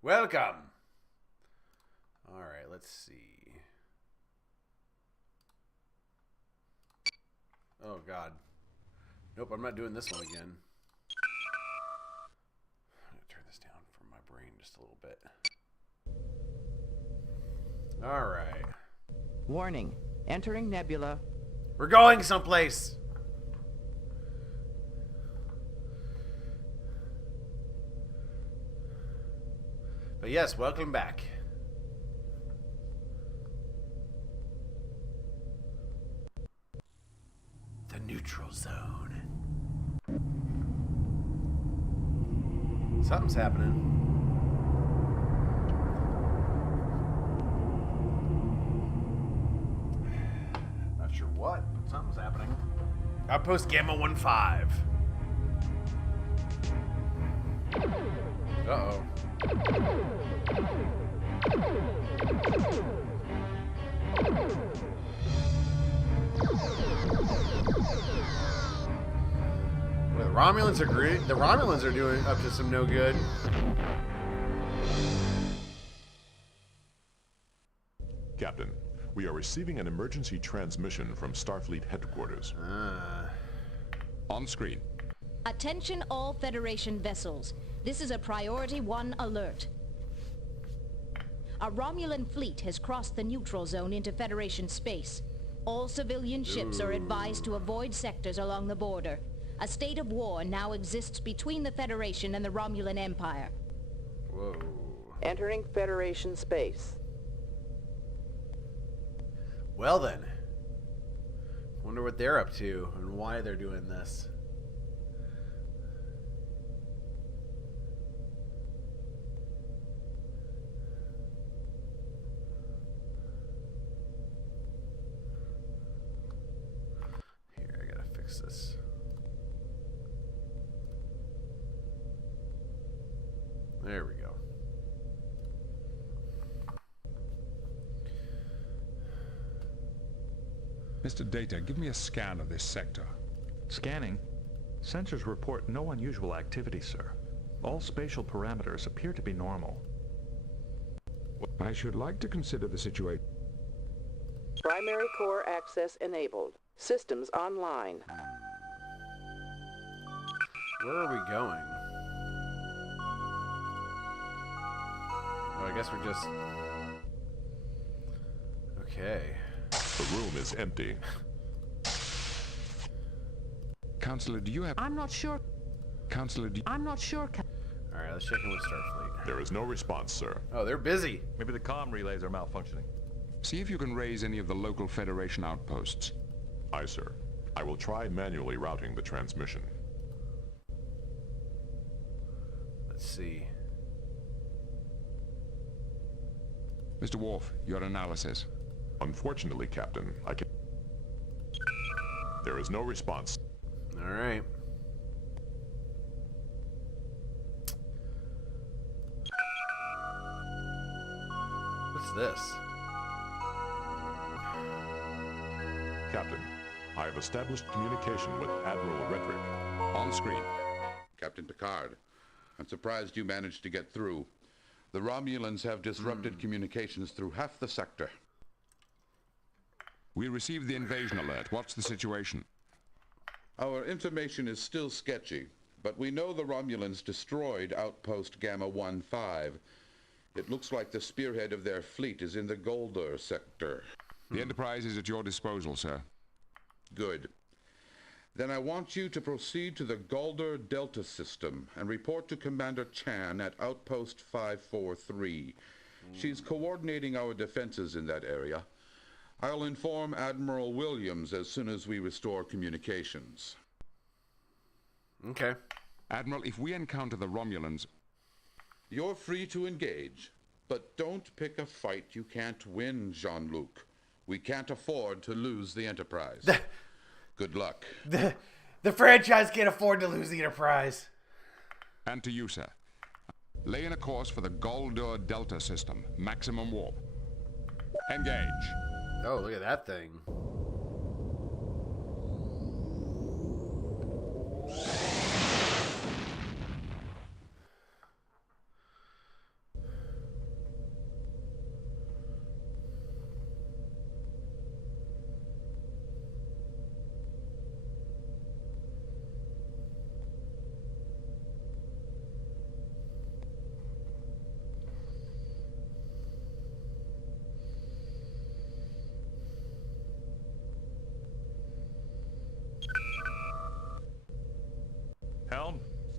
Welcome. All right, let's see. Oh, God. Nope, I'm not doing this one again. I'm going to turn this down for my brain just a little bit. All right. Warning. Entering nebula. We're going someplace. But yes, welcome back. The neutral zone. Something's happening. Not sure what, but something's happening. Outpost Gamma 1-5. Uh-oh. Well, the Romulans are great. The Romulans are doing up to some no good. Captain, we are receiving an emergency transmission from Starfleet headquarters. On screen. Attention all Federation vessels. This is a Priority 1 alert. A Romulan fleet has crossed the neutral zone into Federation space. All civilian ships are advised to avoid sectors along the border. A state of war now exists between the Federation and the Romulan Empire. Whoa. Entering Federation space. Well then. Wonder what they're up to and why they're doing this. Here, I gotta fix this. There we go. Mr. Data, give me a scan of this sector. Scanning. Sensors report no unusual activity, sir. All spatial parameters appear to be normal. I should like to consider the situation. Primary core access enabled. Systems online. Where are we going? Oh, I guess we're just... Okay. The room is empty. Counselor, do you have... I'm not sure. Counselor, do you... I'm not sure. Alright, let's check in with Starfleet. There is no response, sir. Oh, they're busy. Maybe the comm relays are malfunctioning. See if you can raise any of the local Federation outposts. Aye, sir. I will try manually routing the transmission. Let's see. Mr. Worf, your analysis. Unfortunately, Captain, I can... There is no response. Alright. What's this? Captain, I have established communication with Admiral Redrick. On screen. Captain Picard, I'm surprised you managed to get through. The Romulans have disrupted communications through half the sector. We received the invasion alert. What's the situation? Our information is still sketchy, but we know the Romulans destroyed Outpost Gamma 1-5. It looks like the spearhead of their fleet is in the Golder sector. The Enterprise is at your disposal, sir. Good. Then I want you to proceed to the Golder Delta system and report to Commander Chan at Outpost 543. She's coordinating our defenses in that area. I'll inform Admiral Williams as soon as we restore communications. Okay. Admiral, if we encounter the Romulans... You're free to engage, but don't pick a fight you can't win, Jean-Luc. We can't afford to lose the Enterprise. Good luck. The franchise can't afford to lose the Enterprise. And to you, sir. Lay in a course for the Goldur Delta system. Maximum warp. Engage. Oh, look at that thing.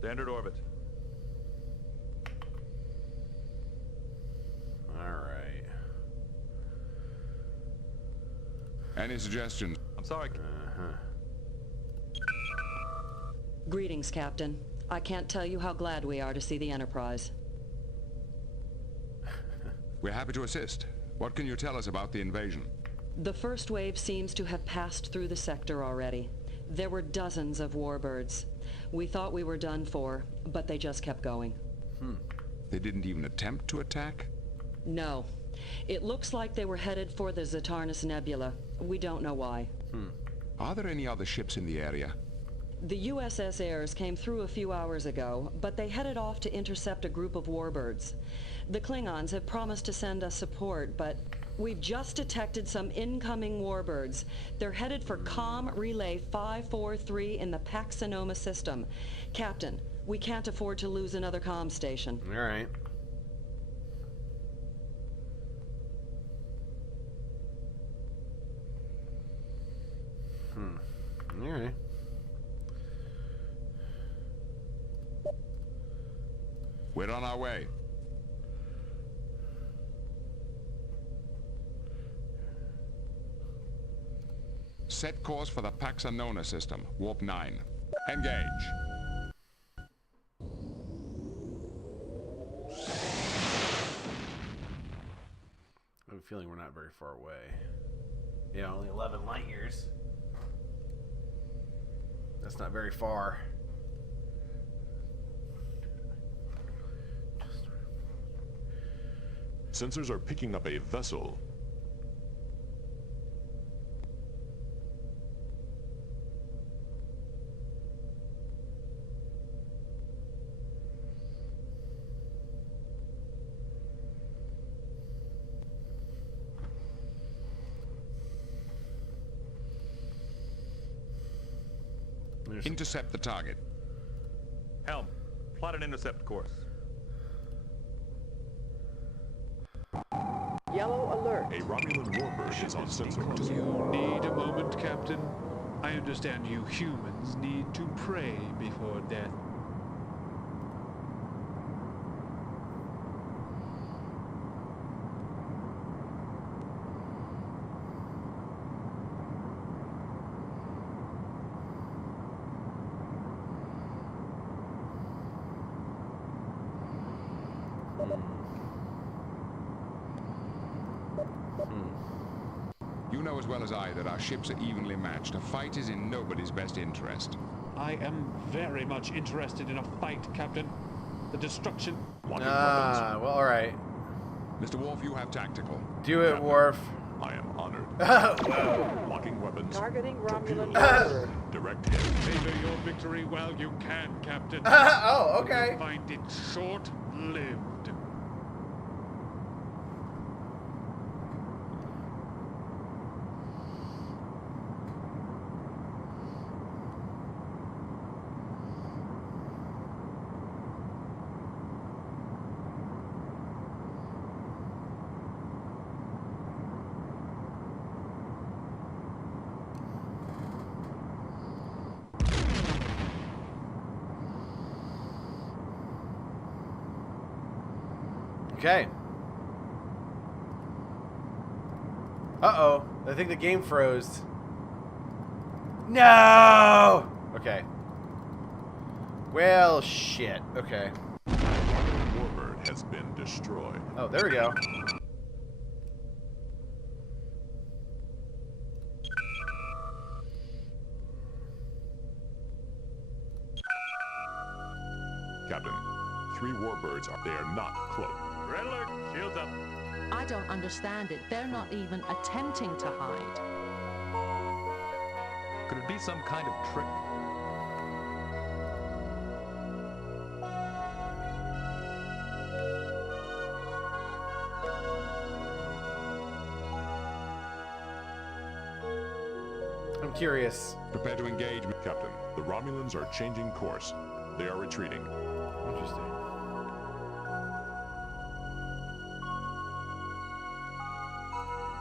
Standard orbit. Alright. Any suggestions? I'm sorry. Greetings, Captain. I can't tell you how glad we are to see the Enterprise. We're happy to assist. What can you tell us about the invasion? The first wave seems to have passed through the sector already. There were dozens of warbirds. We thought we were done for, but they just kept going. They didn't even attempt to attack? No. It looks like they were headed for the Zatarnus Nebula. We don't know why. Are there any other ships in the area? The USS Ayres came through a few hours ago, but they headed off to intercept a group of warbirds. The Klingons have promised to send us support, but we've just detected some incoming warbirds. They're headed for COM Relay 543 in the Pax Sonoma system. Captain, we can't afford to lose another comm station. Alright. Alright. We're on our way. Set course for the Pax Sonoma system, warp 9. Engage. I have a feeling we're not very far away. Yeah, only 11 light years. That's not very far. Sensors are picking up a vessel. Intercept the target. Helm, plot an intercept course. Yellow alert. A Romulan warbird is on sensor. You need a moment, Captain. I understand you humans need to pray before death. You know as well as I that our ships are evenly matched. A fight is in nobody's best interest. I am very much interested in a fight, Captain. The destruction... Well, alright. Mr. Worf, you have tactical. Do it, Worf. I am honored. Whoa. Locking weapons. Targeting Romulan Torpedoes. warbird. Direct hit. Savor your victory while you can, Captain. Oh, okay. Find it short-lived. Okay. Uh-oh. I think the game froze. No! Okay. Well, shit. Okay. Warbird has been destroyed. Oh, there we go. Captain, 3 warbirds they are not cloaked. Red alert, shields up. I don't understand it. They're not even attempting to hide. Could it be some kind of trick? I'm curious. Prepare to engage. Captain, the Romulans are changing course. They are retreating. Interesting.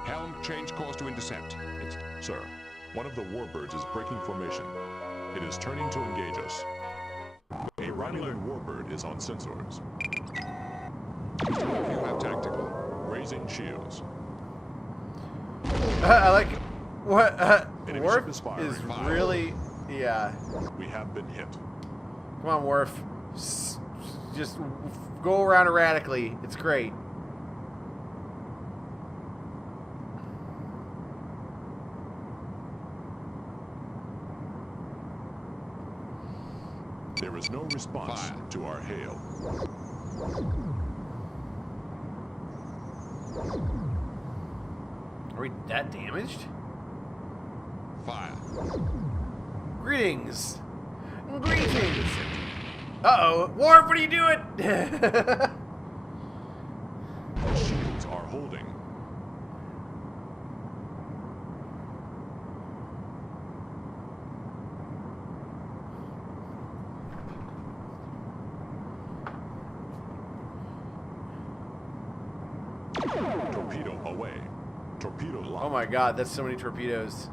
Helm, change course to intercept. Sir, one of the warbirds is breaking formation. It is turning to engage us. A Romulan warbird is on sensors. Mr. Worf, you have tactical. Raising shields. I like what Enemy Worf ship is firing. is really, yeah. We have been hit. Come on, Worf. Just go around erratically. It's great. There is no response to our hail. Are we that damaged? Fire. Greetings. Greetings. Uh-oh. Worf, what are you doing? The shields are holding. Torpedo away. Torpedo locked. Oh my god, that's so many torpedoes.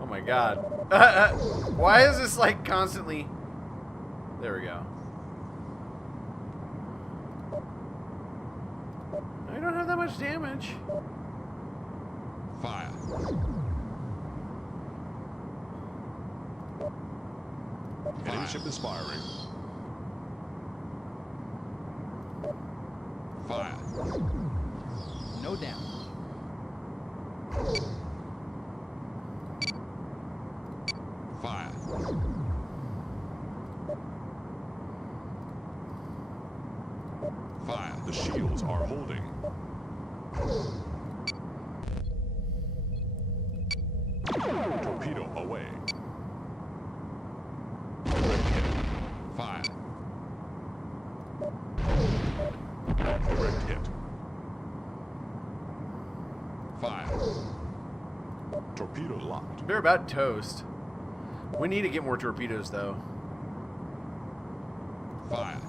Oh my god. Why is this like constantly... There we go. I don't have that much damage. Fire. Enemy ship is firing. Fire. No damage. Fire. Fire. The shields are holding. Torpedo away. Fire. Direct hit. Fire. Torpedo locked. They're about toast. We need to get more torpedoes, though. Fire.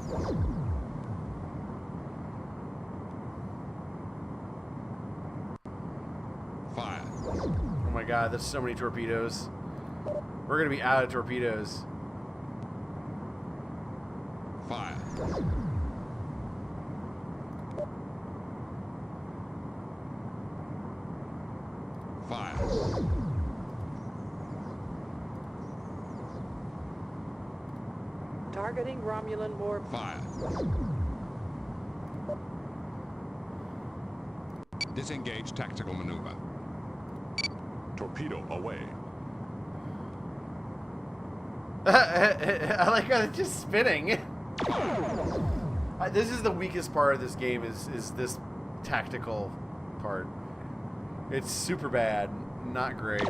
Fire. Oh my god, there's so many torpedoes. We're gonna be out of torpedoes. Fire. Fire. Targeting Romulan warp. Fire. Disengage tactical maneuver. Torpedo away. I like how it's just spinning. This is the weakest part of this game is this tactical part. It's super bad, not great.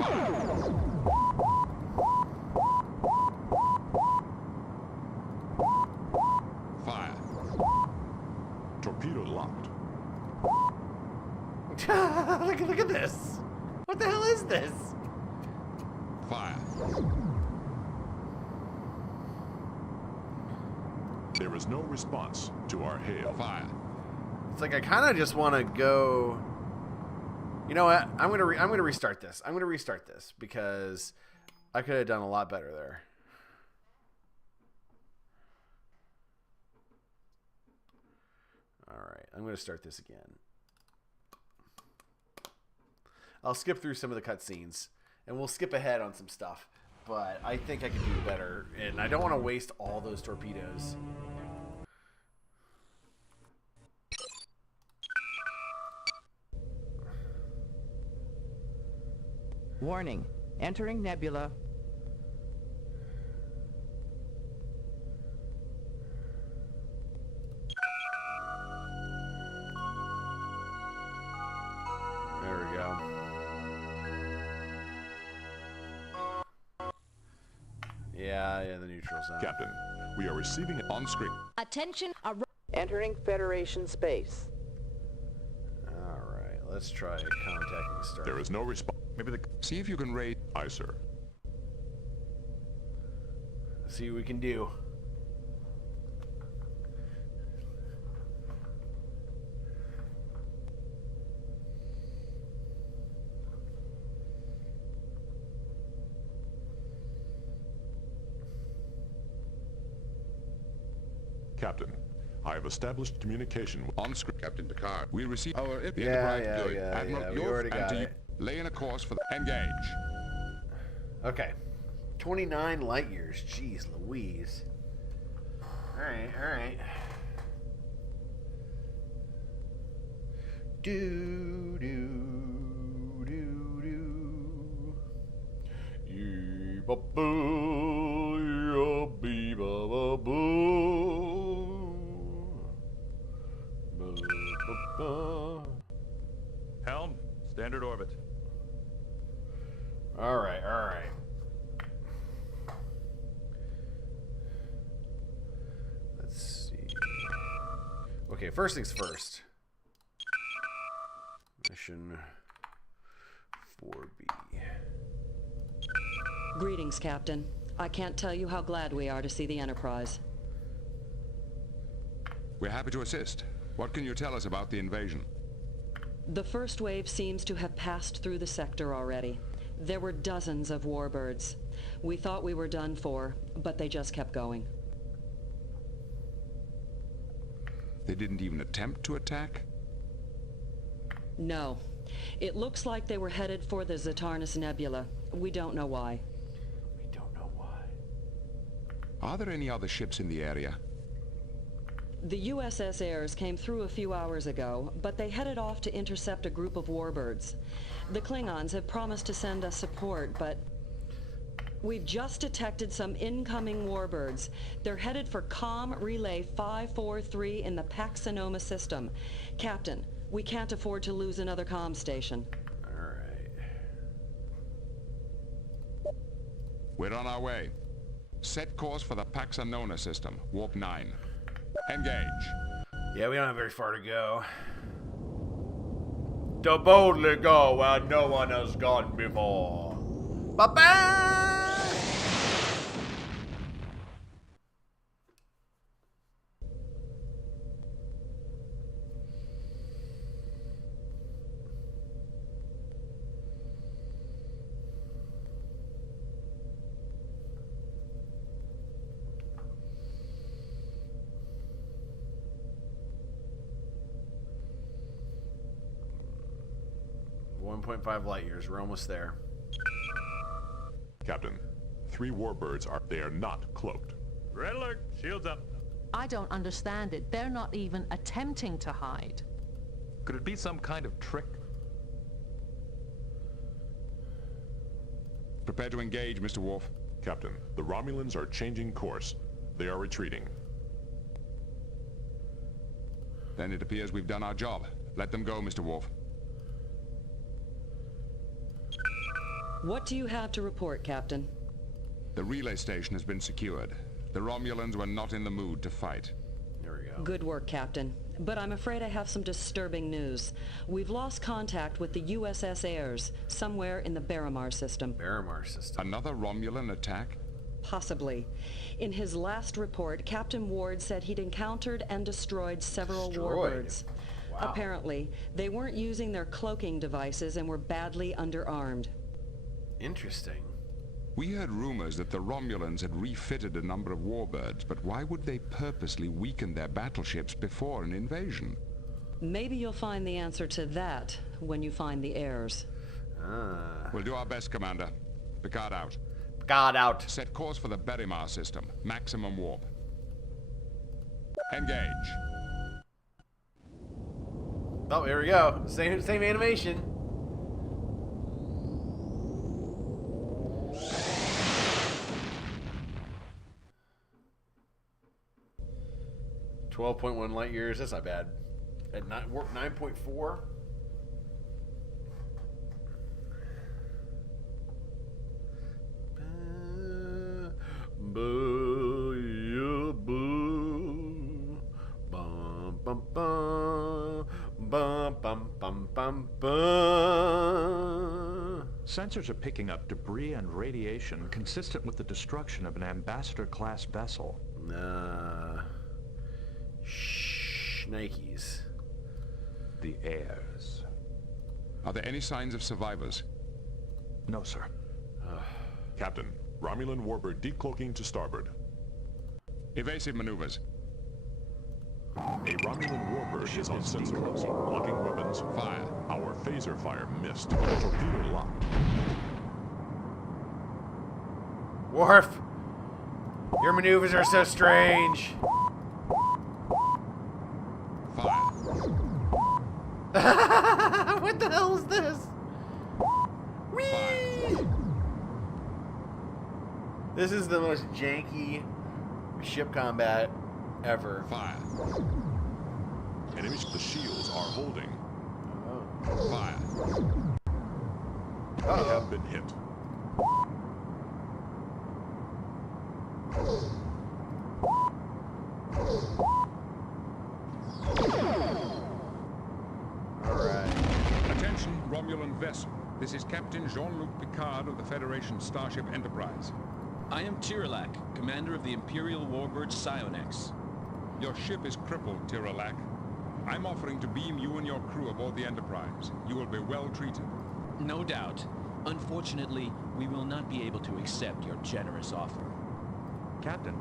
Fire. Torpedo locked. look at this. What the hell is this? Fire. There is no response to our hail. Fire. It's like I kind of just want to go. You know what? I'm gonna restart this. I'm gonna restart this because I could have done a lot better there. All right, I'm gonna start this again. I'll skip through some of the cutscenes and we'll skip ahead on some stuff. But I think I can do better, and I don't want to waste all those torpedoes. Warning. Entering nebula. There we go. Yeah, the neutral zone. Captain, we are receiving it on screen. Attention, Entering Federation space. Alright, let's try contacting Star. There is no response. Maybe the... See if you can raise... Aye, sir. Let's see what we can do. Captain, I have established communication On script. Captain Picard. We receive Our the Yeah, Enterprise. yeah, Good. yeah, Admiral, yeah. We you're already got it. Lay in a course for the engage. Okay. 29 light years. Jeez Louise. Alright, alright. Do, do, do, do. Yee, ba, boo, ya, bee, ba, ba, boo. Ba, ba, ba. Helm, standard orbit. Alright, alright. Let's see. Okay, first things first. Mission 4B. Greetings, Captain. I can't tell you how glad we are to see the Enterprise. We're happy to assist. What can you tell us about the invasion? The first wave seems to have passed through the sector already. There were dozens of warbirds. We thought we were done for, but they just kept going. They didn't even attempt to attack? No. It looks like they were headed for the Zatarnus Nebula. We don't know why. We don't know why. Are there any other ships in the area? The USS Ayres came through a few hours ago, but they headed off to intercept a group of warbirds. The Klingons have promised to send us support, but we've just detected some incoming warbirds. They're headed for COM Relay 543 in the Pax-Sonoma system. Captain, we can't afford to lose another comm station. Alright. We're on our way. Set course for the Pax-Sonoma system, warp 9. Engage. Yeah, we don't have very far to go. To boldly go where no one has gone before. Ba-ba! 1.5 light years. We're almost there. Captain, 3 warbirds they are not cloaked. Red alert, shields up. I don't understand it. They're not even attempting to hide. Could it be some kind of trick? Prepare to engage, Mr. Worf. Captain, the Romulans are changing course. They are retreating. Then it appears we've done our job. Let them go, Mr. Worf. What do you have to report, Captain? The relay station has been secured. The Romulans were not in the mood to fight. There we go. Good work, Captain. But I'm afraid I have some disturbing news. We've lost contact with the USS Ayres, somewhere in the Barrymar system. Barrymar system. Another Romulan attack? Possibly. In his last report, Captain Ward said he'd encountered and destroyed several warbirds. Wow. Apparently, they weren't using their cloaking devices and were badly underarmed. Interesting. We heard rumors that the Romulans had refitted a number of warbirds, but why would they purposely weaken their battleships before an invasion? Maybe you'll find the answer to that when you find the heirs. We'll do our best, Commander. Picard out. Picard out. Set course for the Barrymar system. Maximum warp. Engage. Oh, here we go. Same animation. .1 light years. That's not bad. At warp 9.4. Sensors are picking up debris and radiation consistent with the destruction of an ambassador-class vessel. Nikes. The heirs. Are there any signs of survivors? No, sir. Captain, Romulan warbird decloaking to starboard. Evasive maneuvers. A Romulan warbird is on sensor. Locking weapons. Fire. Our phaser fire missed. Torpedo locked. Worf! Your maneuvers are so strange. Fire. What the hell is this? Whee! Fire. This is the most janky ship combat ever. Fire. Enemies. The shields are holding. Fire. We have been hit. Alright. Attention, Romulan vessel. This is Captain Jean-Luc Picard of the Federation Starship Enterprise. I am Tiralak, commander of the Imperial warbird Psionex. Your ship is crippled, Tiralak. I'm offering to beam you and your crew aboard the Enterprise. You will be well treated. No doubt. Unfortunately, we will not be able to accept your generous offer. Captain,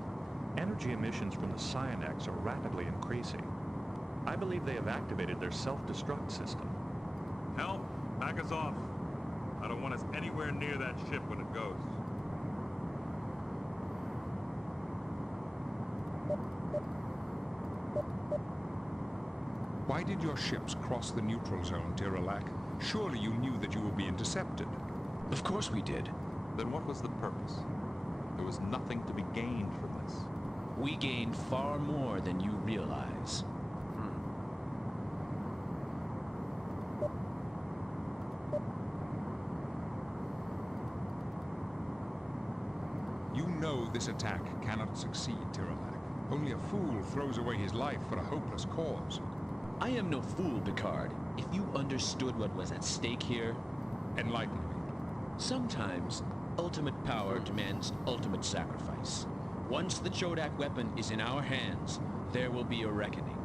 energy emissions from the Psionex are rapidly increasing. I believe they have activated their self-destruct system. Help! Back us off. I don't want us anywhere near that ship when it goes. Why did your ships cross the neutral zone, Tiralak? Surely you knew that you would be intercepted. Of course we did. Then what was the purpose? There was nothing to be gained from this. We gained far more than you realize. You know this attack cannot succeed, Tiralak. Only a fool throws away his life for a hopeless cause. I am no fool, Picard. If you understood what was at stake here... Enlighten me. Sometimes, ultimate power demands ultimate sacrifice. Once the Chodak weapon is in our hands, there will be a reckoning.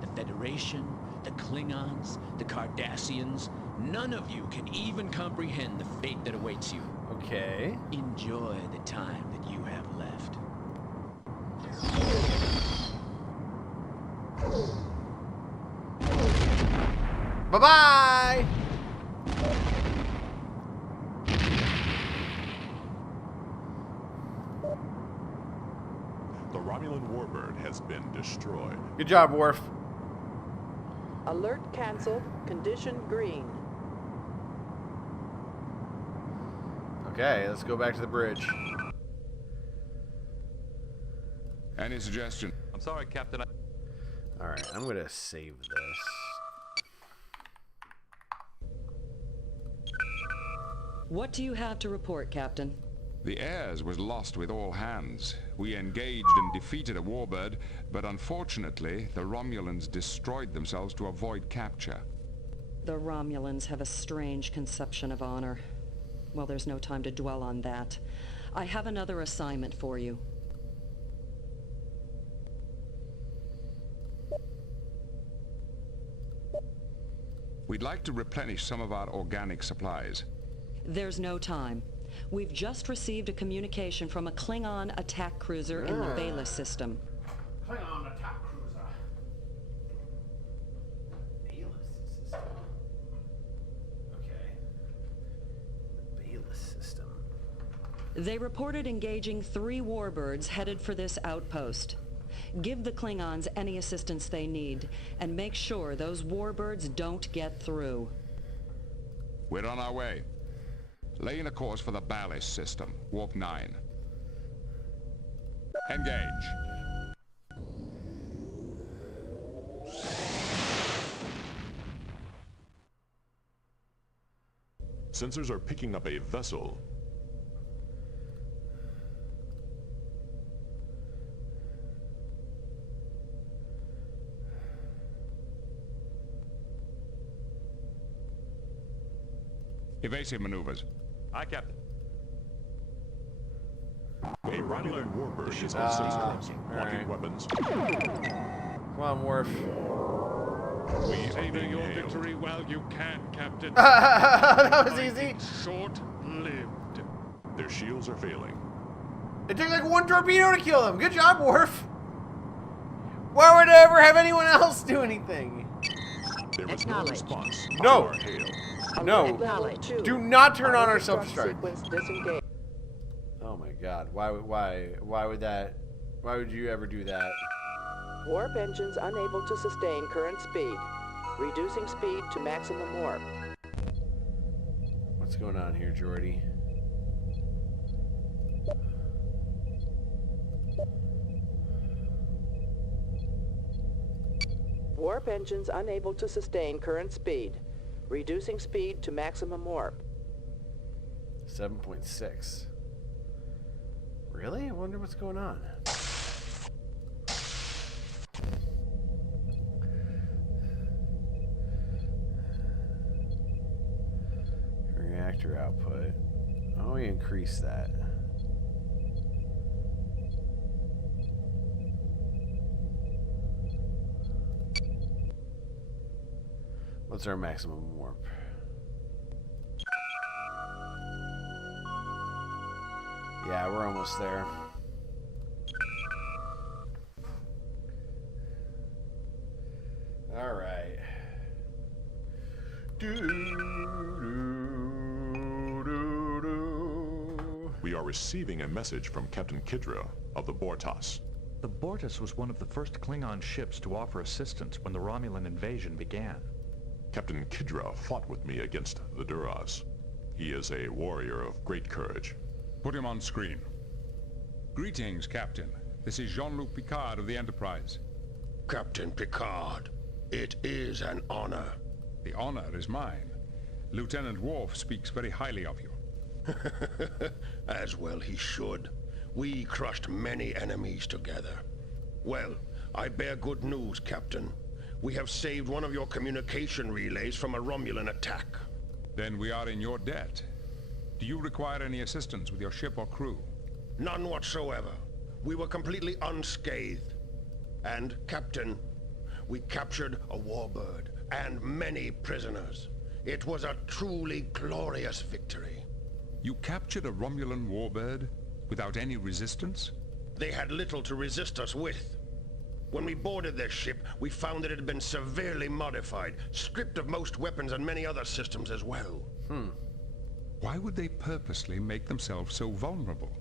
The Federation, the Klingons, the Cardassians, none of you can even comprehend the fate that awaits you. Okay. Enjoy the time that you have left. Bye-bye! The Romulan warbird has been destroyed. Good job, Worf. Alert canceled. Condition green. Okay, let's go back to the bridge. Any suggestion? I'm sorry, Captain. Alright, I'm going to save this. What do you have to report, Captain? The Airs was lost with all hands. We engaged and defeated a warbird, but unfortunately, the Romulans destroyed themselves to avoid capture. The Romulans have a strange conception of honor. Well, there's no time to dwell on that. I have another assignment for you. We'd like to replenish some of our organic supplies. There's no time. We've just received a communication from a Klingon attack cruiser in the Bayless system. Klingon attack cruiser. Bayless system. Okay. The Bayless system. They reported engaging 3 warbirds headed for this outpost. Give the Klingons any assistance they need, and make sure those warbirds don't get through. We're on our way. Laying a course for the ballast system, warp 9. Engage. Sensors are picking up a vessel. Evasive maneuvers. Aye, Captain. A Romulan warbird is on sensor. Locking weapons. Come on, Worf. We are Savor being your hailed. victory while you can, Captain. That was easy. Short-lived. Their shields are failing. It took like 1 torpedo to kill him. Good job, Worf. Why would I ever have anyone else do anything? There was no response. No. Our hail. No. Acknowledged. Do not turn on our Autodestruct self-destruct. sequence disengaged. Oh my god. Why would that? Why would you ever do that? Warp engines unable to sustain current speed. Reducing speed to maximum warp. What's going on here, Jordy? Warp engines unable to sustain current speed. Reducing speed to maximum warp. 7.6. Really? I wonder what's going on. Reactor output. Oh, we increased that. What's our maximum warp? Yeah, we're almost there. All right. We are receiving a message from Captain Kidra of the Bortas. The Bortas was one of the first Klingon ships to offer assistance when the Romulan invasion began. Captain Kidra fought with me against the Duras. He is a warrior of great courage. Put him on screen. Greetings, Captain. This is Jean-Luc Picard of the Enterprise. Captain Picard, it is an honor. The honor is mine. Lieutenant Worf speaks very highly of you. As well he should. We crushed many enemies together. Well, I bear good news, Captain. We have saved one of your communication relays from a Romulan attack. Then we are in your debt. Do you require any assistance with your ship or crew? None whatsoever. We were completely unscathed. And, Captain, we captured a warbird and many prisoners. It was a truly glorious victory. You captured a Romulan warbird without any resistance? They had little to resist us with. When we boarded their ship, we found that it had been severely modified, stripped of most weapons and many other systems as well. Why would they purposely make themselves so vulnerable?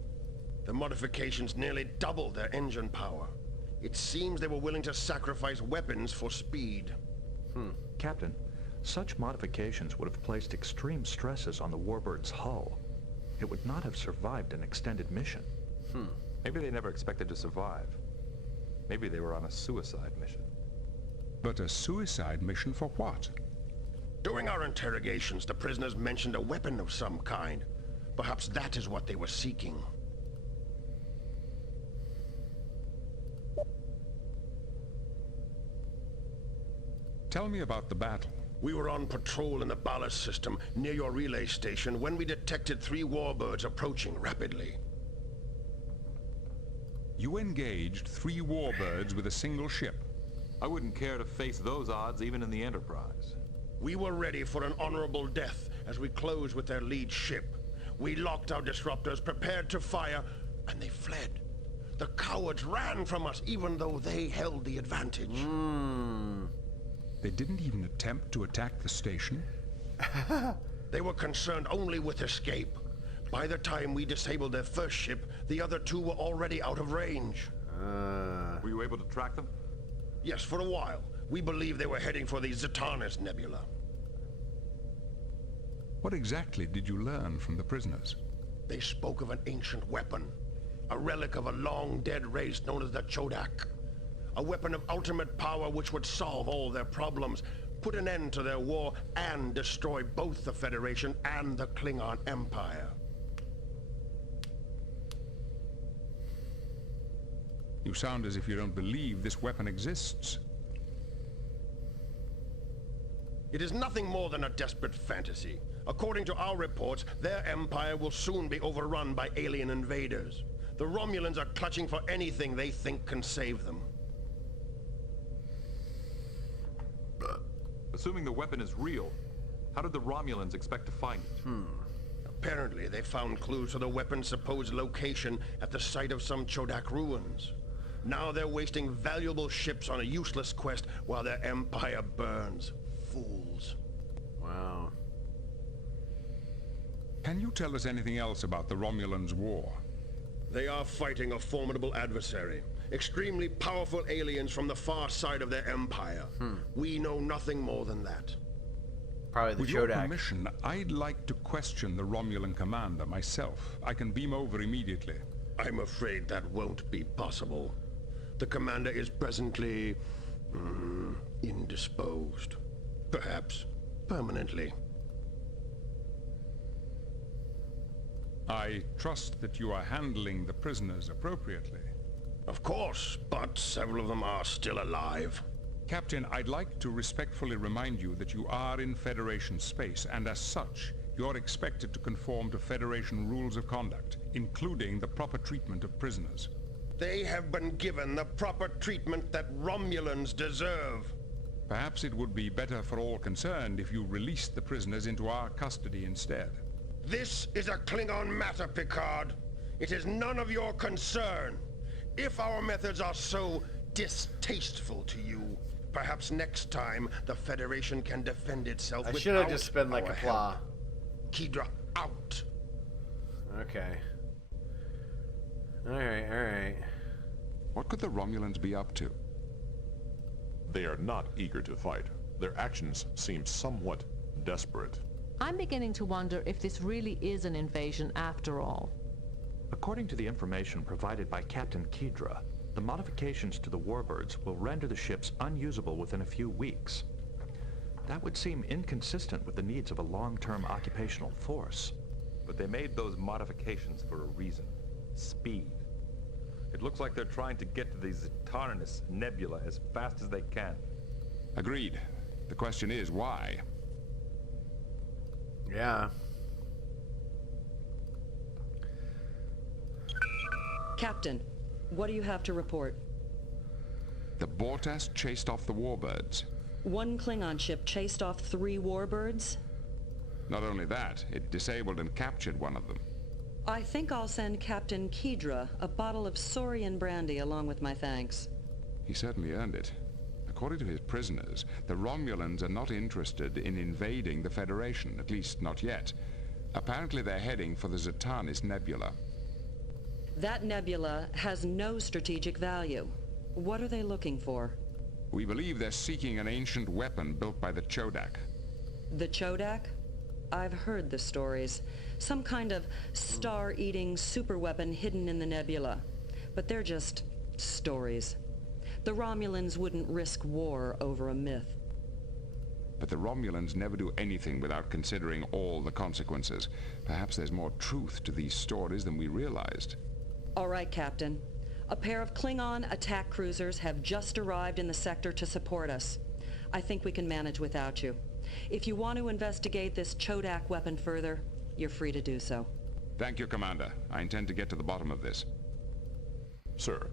The modifications nearly doubled their engine power. It seems they were willing to sacrifice weapons for speed. Captain, such modifications would have placed extreme stresses on the warbird's hull. It would not have survived an extended mission. Maybe they never expected to survive. Maybe they were on a suicide mission. But a suicide mission for what? During our interrogations, the prisoners mentioned a weapon of some kind. Perhaps that is what they were seeking. Tell me about the battle. We were on patrol in the ballast system near your relay station when we detected 3 warbirds approaching rapidly. You engaged 3 warbirds with a single ship. I wouldn't care to face those odds even in the Enterprise. We were ready for an honorable death as we closed with their lead ship. We locked our disruptors, prepared to fire, and they fled. The cowards ran from us even though they held the advantage. They didn't even attempt to attack the station? They were concerned only with escape. By the time we disabled their first ship, the other 2 were already out of range. Were you able to track them? Yes, for a while. We believe they were heading for the Zetanis Nebula. What exactly did you learn from the prisoners? They spoke of an ancient weapon, a relic of a long-dead race known as the Chodak. A weapon of ultimate power which would solve all their problems, put an end to their war, and destroy both the Federation and the Klingon Empire. You sound as if you don't believe this weapon exists. It is nothing more than a desperate fantasy. According to our reports, their empire will soon be overrun by alien invaders. The Romulans are clutching for anything they think can save them. Assuming the weapon is real, how did the Romulans expect to find it? Apparently, they found clues to the weapon's supposed location at the site of some Chodak ruins. Now they're wasting valuable ships on a useless quest while their empire burns. Fools. Wow. Can you tell us anything else about the Romulans' war? They are fighting a formidable adversary. Extremely powerful aliens from the far side of their empire. We know nothing more than that. Probably the With your Chodak. permission, I'd like to question the Romulan commander myself. I can beam over immediately. I'm afraid that won't be possible. The commander is presently... indisposed. Perhaps permanently. I trust that you are handling the prisoners appropriately. Of course, but several of them are still alive. Captain, I'd like to respectfully remind you that you are in Federation space, and as such, you're expected to conform to Federation rules of conduct, including the proper treatment of prisoners. They have been given the proper treatment that Romulans deserve. Perhaps it would be better for all concerned if you released the prisoners into our custody instead. This is a Klingon matter, Picard. It is none of your concern. If our methods are so distasteful to you, perhaps next time the Federation can defend itself I should have just been like a our flaw. help. Kidra, out. Okay. Alright, alright. What could the Romulans be up to? They are not eager to fight. Their actions seem somewhat desperate. I'm beginning to wonder if this really is an invasion after all. According to the information provided by Captain Kidra, the modifications to the warbirds will render the ships unusable within a few weeks. That would seem inconsistent with the needs of a long-term occupational force. But they made those modifications for a reason. Speed. It looks like they're trying to get to the Zatarnis Nebula as fast as they can. Agreed. The question is, why? Yeah. Captain, what do you have to report? The Bortas chased off the warbirds. One Klingon ship chased off 3 warbirds? Not only that, it disabled and captured one of them. I think I'll send Captain Kidra a bottle of Saurian brandy along with my thanks. He certainly earned it. According to his prisoners, the Romulans are not interested in invading the Federation, at least not yet. Apparently they're heading for the Zatarnis Nebula. That nebula has no strategic value. What are they looking for? We believe they're seeking an ancient weapon built by the Chodak. The Chodak? I've heard the stories. Some kind of star-eating superweapon hidden in the nebula. But they're just stories. The Romulans wouldn't risk war over a myth. But the Romulans never do anything without considering all the consequences. Perhaps there's more truth to these stories than we realized. All right, Captain. A pair of Klingon attack cruisers have just arrived in the sector to support us. I think we can manage without you. If you want to investigate this Chodak weapon further, you're free to do so. Thank you, Commander. I intend to get to the bottom of this. Sir,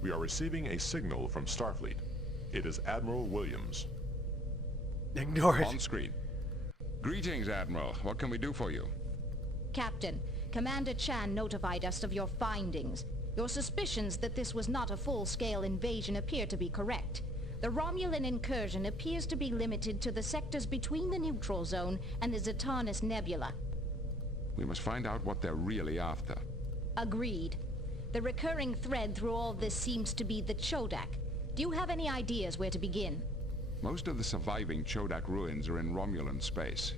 we are receiving a signal from Starfleet. It is Admiral Williams. Ignore it. On screen. Greetings, Admiral. What can we do for you? Captain, Commander Chan notified us of your findings. Your suspicions that this was not a full-scale invasion appear to be correct. The Romulan incursion appears to be limited to the sectors between the neutral zone and the Zatarnis Nebula. We must find out what they're really after. Agreed. The recurring thread through all this seems to be the Chodak. Do you have any ideas where to begin? Most of the surviving Chodak ruins are in Romulan space.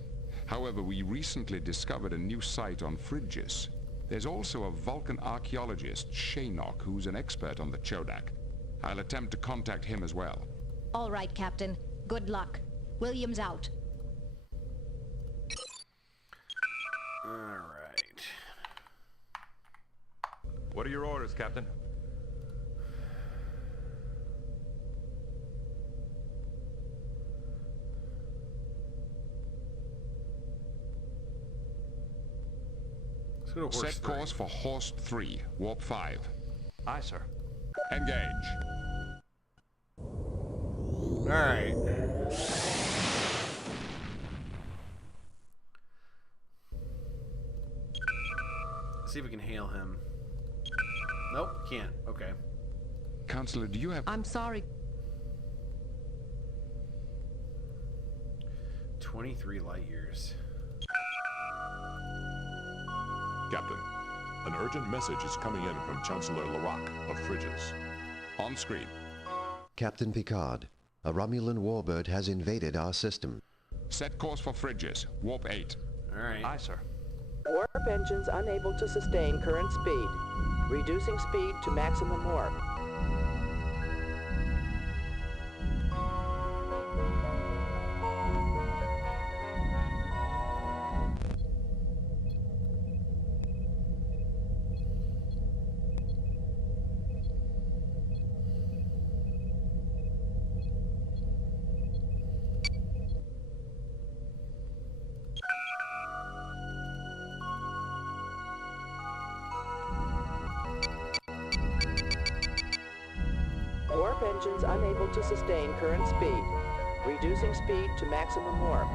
However, we recently discovered a new site on Frigis. There's also a Vulcan archaeologist, Shaynok, who's an expert on the Chodak. I'll attempt to contact him as well. All right, Captain. Good luck. Williams out. All right. What are your orders, Captain? Set course for Horst 3, Warp 5. Aye, sir. Engage. All right. See if we can hail him. Nope, can't. Okay. Counselor, do you have... I'm sorry. 23 light years. Captain, an urgent message is coming in from Chancellor Larac of Frigis. On screen. Captain Picard, a Romulan warbird has invaded our system. Set course for Frigis. Warp 8. Alright. Aye, sir. Warp engines unable to sustain current speed. Reducing speed to maximum warp. Warp engines unable to sustain current speed. Reducing speed to maximum warp.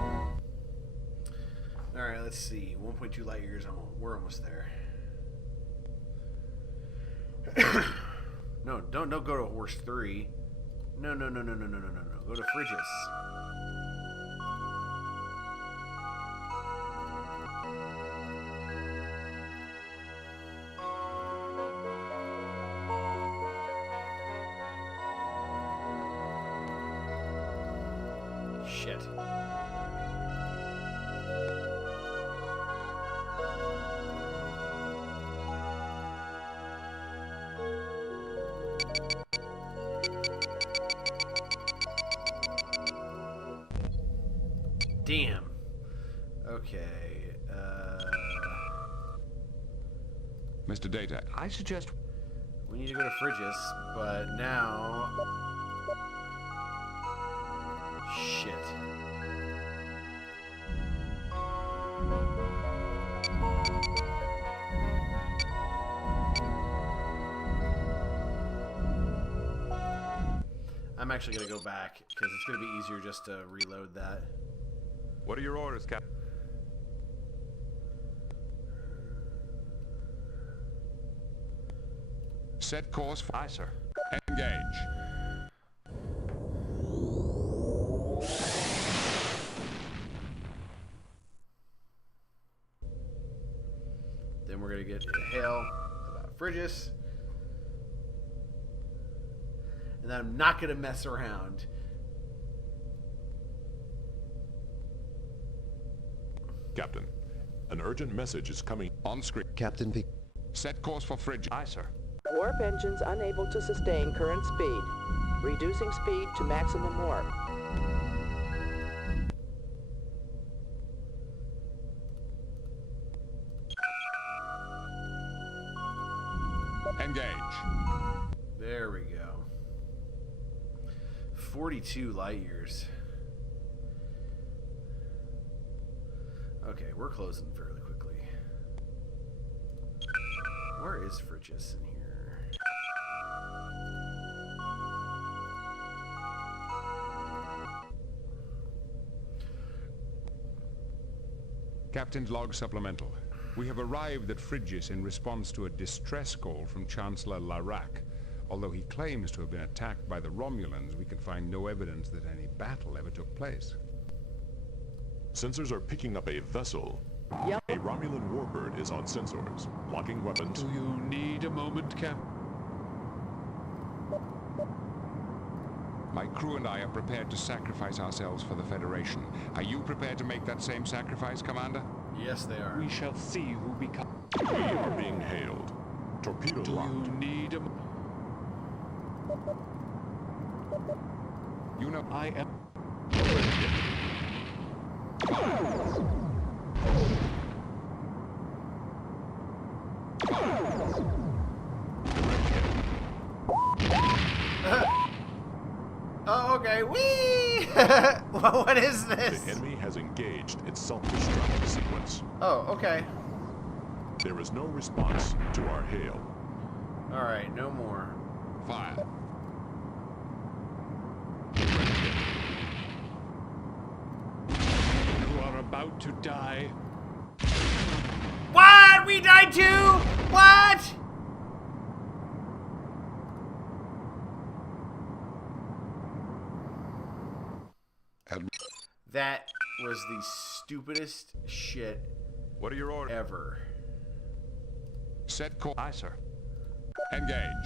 Alright, let's see. 1.2 light years. We're almost there. No, don't go to Horse 3. No. Go to Frigis. Shit. Damn. Okay. Mr. Data. I suggest... We need to go to Frigis, but now... Shit. I'm actually going to go back, because it's going to be easier just to reload that. What are your orders, Captain? Set course for... Aye, sir. Engage. Then we're going to get a hail about Frigis. And then I'm not going to mess around. Captain, an urgent message is coming. On screen. Captain Picard. Set course for Frigis. Aye, sir. Warp engines unable to sustain current speed. Reducing speed to maximum warp. Engage. There we go. 42 light years. Okay, we're closing fairly quickly. Where is Frigis in here? Captain's log supplemental. We have arrived at Frigis in response to a distress call from Chancellor Larac. Although he claims to have been attacked by the Romulans, we can find no evidence that any battle ever took place. Sensors are picking up a vessel. Yep. A Romulan warbird is on sensors, locking weapons. Do you need a moment, Cap? My crew and I are prepared to sacrifice ourselves for the Federation. Are you prepared to make that same sacrifice, Commander? Yes, they are. We shall see who becomes... We are being hailed. Torpedo Do locked. you need a... You know... I am... Oh, okay. Whee! What is this? The enemy has engaged its self-destruct sequence. Oh, okay. There is no response to our hail. All right, no more. Fire. You are about to die. What? We died too? What? was the stupidest shit What are your orders? ever. Set course. Aye, sir. Engage.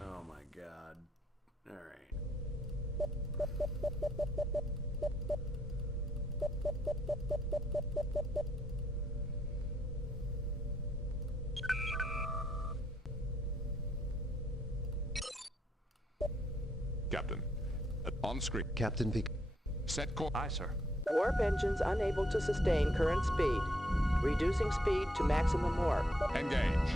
Oh my god. Alright. Captain. On screen. Captain Picard. Set course. Aye, sir. Warp engines unable to sustain current speed. Reducing speed to maximum warp. Engage.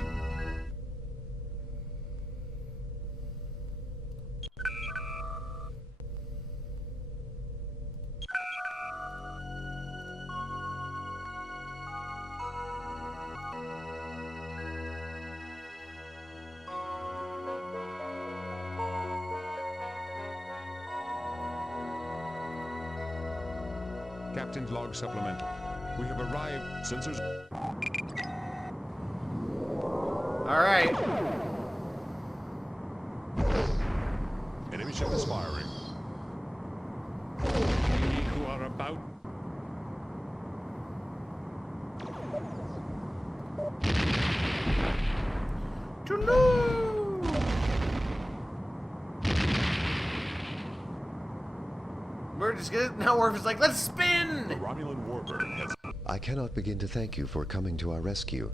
Captain's log supplemental. We have arrived. Sensors. Alright. Enemy ship is firing. We who are about... To know. We're just gonna... Now Worf is like, let's spin! The Romulan warbird has... I cannot begin to thank you for coming to our rescue.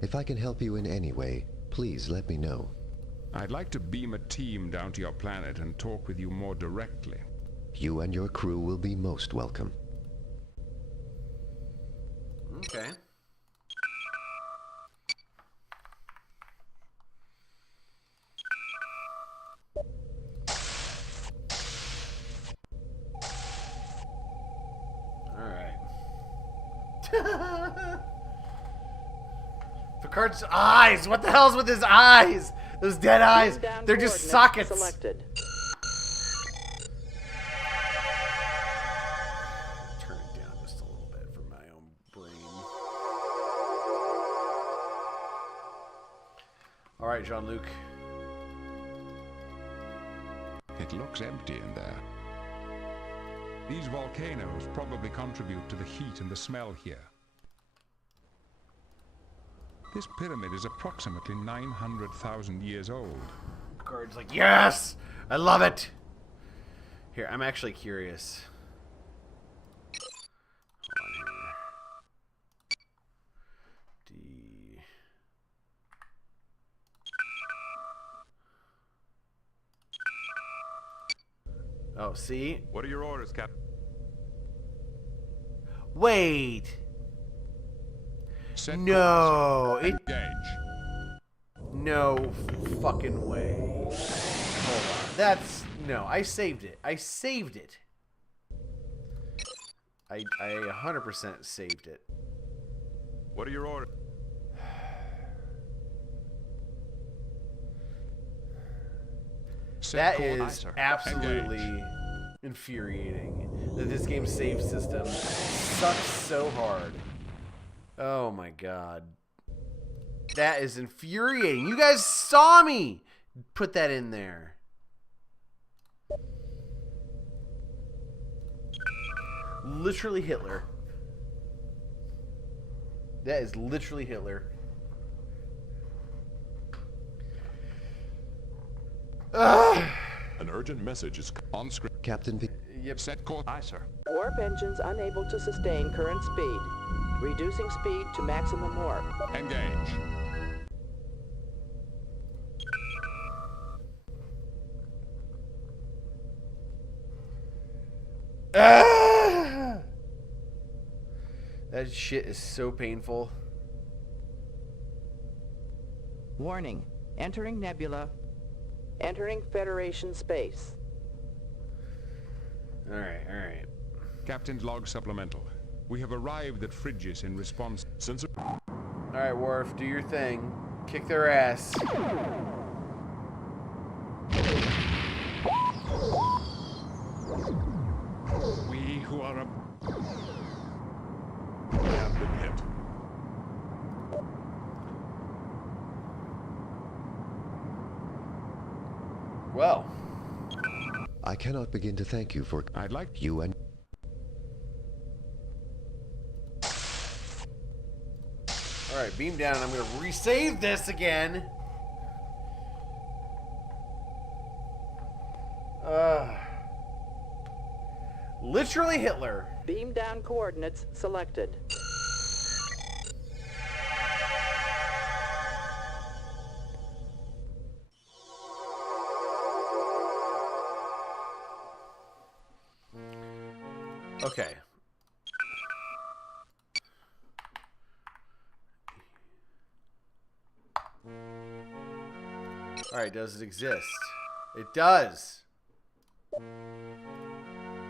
If I can help you in any way, please let me know. I'd like to beam a team down to your planet and talk with you more directly. You and your crew will be most welcome. Okay. Picard's eyes! What the hell's with his eyes? Those dead eyes! They're just sockets! Selected. Turn it down just a little bit for my own brain. Alright, Jean-Luc. It looks empty in there. These volcanoes probably contribute to the heat and the smell here. This pyramid is approximately 900,000 years old. Picard's like, yes! I love it! Here, I'm actually curious. Hold on here. D... Oh, see? What are your orders, Captain? Wait! Set No! It... Engage. No fucking way. Hold on. That's... No, I saved it. I saved it. I 100% saved it. What are your orders? That is absolutely infuriating. That this game's save system sucks so hard. Oh my god. That is infuriating. You guys saw me put that in there. Literally Hitler. That is literally Hitler. An urgent message is on screen. Captain P. Yep. Set course. Aye, sir. Warp engines unable to sustain current speed. Reducing speed to maximum warp. Engage. Ah! That shit is so painful. Warning. Entering nebula. Entering Federation space. Alright. Captain's log supplemental. We have arrived at Phrygius in response. sensor. Alright, Worf, do your thing. Kick their ass. We who are a... Have been hit. Well, I cannot begin to thank you for... I'd like you and... Alright, beam down. I'm going to resave this again. Literally Hitler. Beam down coordinates selected. Okay. Alright, does it exist? It does!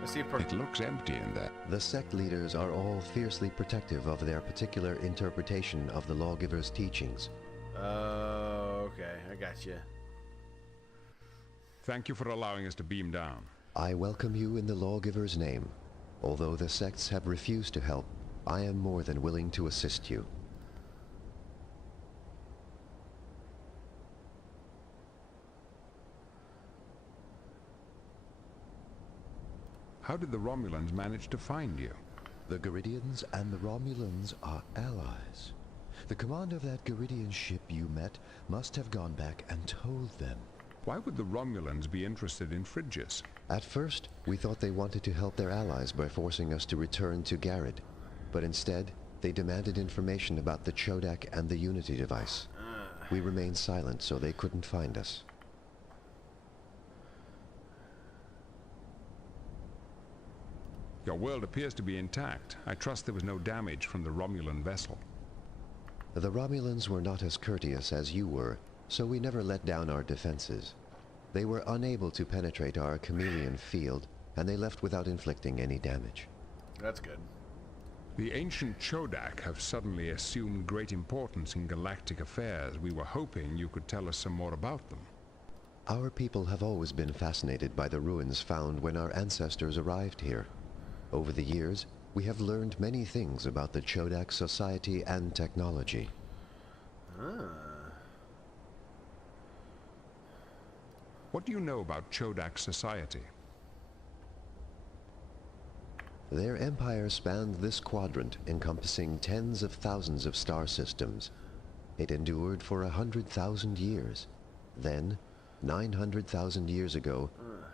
Let's see if... It looks empty in there. The sect leaders are all fiercely protective of their particular interpretation of the lawgiver's teachings. Oh, okay. I got you. Thank you for allowing us to beam down. I welcome you in the lawgiver's name. Although the sects have refused to help, I am more than willing to assist you. How did the Romulans manage to find you? The Garidians and the Romulans are allies. The commander of that Garidian ship you met must have gone back and told them. Why would the Romulans be interested in Phrygius? At first, we thought they wanted to help their allies by forcing us to return to Garrod. But instead, they demanded information about the Chodak and the Unity device. We remained silent so they couldn't find us. Your world appears to be intact. I trust there was no damage from the Romulan vessel. The Romulans were not as courteous as you were, so we never let down our defenses. They were unable to penetrate our chameleon field, and they left without inflicting any damage. That's good. The ancient Chodak have suddenly assumed great importance in galactic affairs. We were hoping you could tell us some more about them. Our people have always been fascinated by the ruins found when our ancestors arrived here. Over the years, we have learned many things about the Chodak society and technology. What do you know about Chodak society? Their empire spanned this quadrant, encompassing tens of thousands of star systems. It endured for 100,000 years. Then, 900,000 years ago,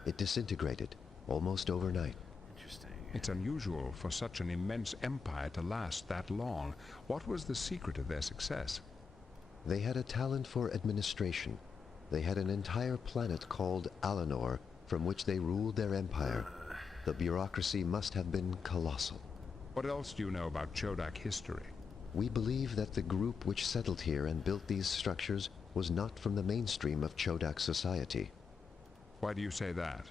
it disintegrated, almost overnight. Interesting. It's unusual for such an immense empire to last that long. What was the secret of their success? They had a talent for administration. They had an entire planet called Alanor, from which they ruled their empire. The bureaucracy must have been colossal. What else do you know about Chodak history? We believe that the group which settled here and built these structures was not from the mainstream of Chodak society. Why do you say that?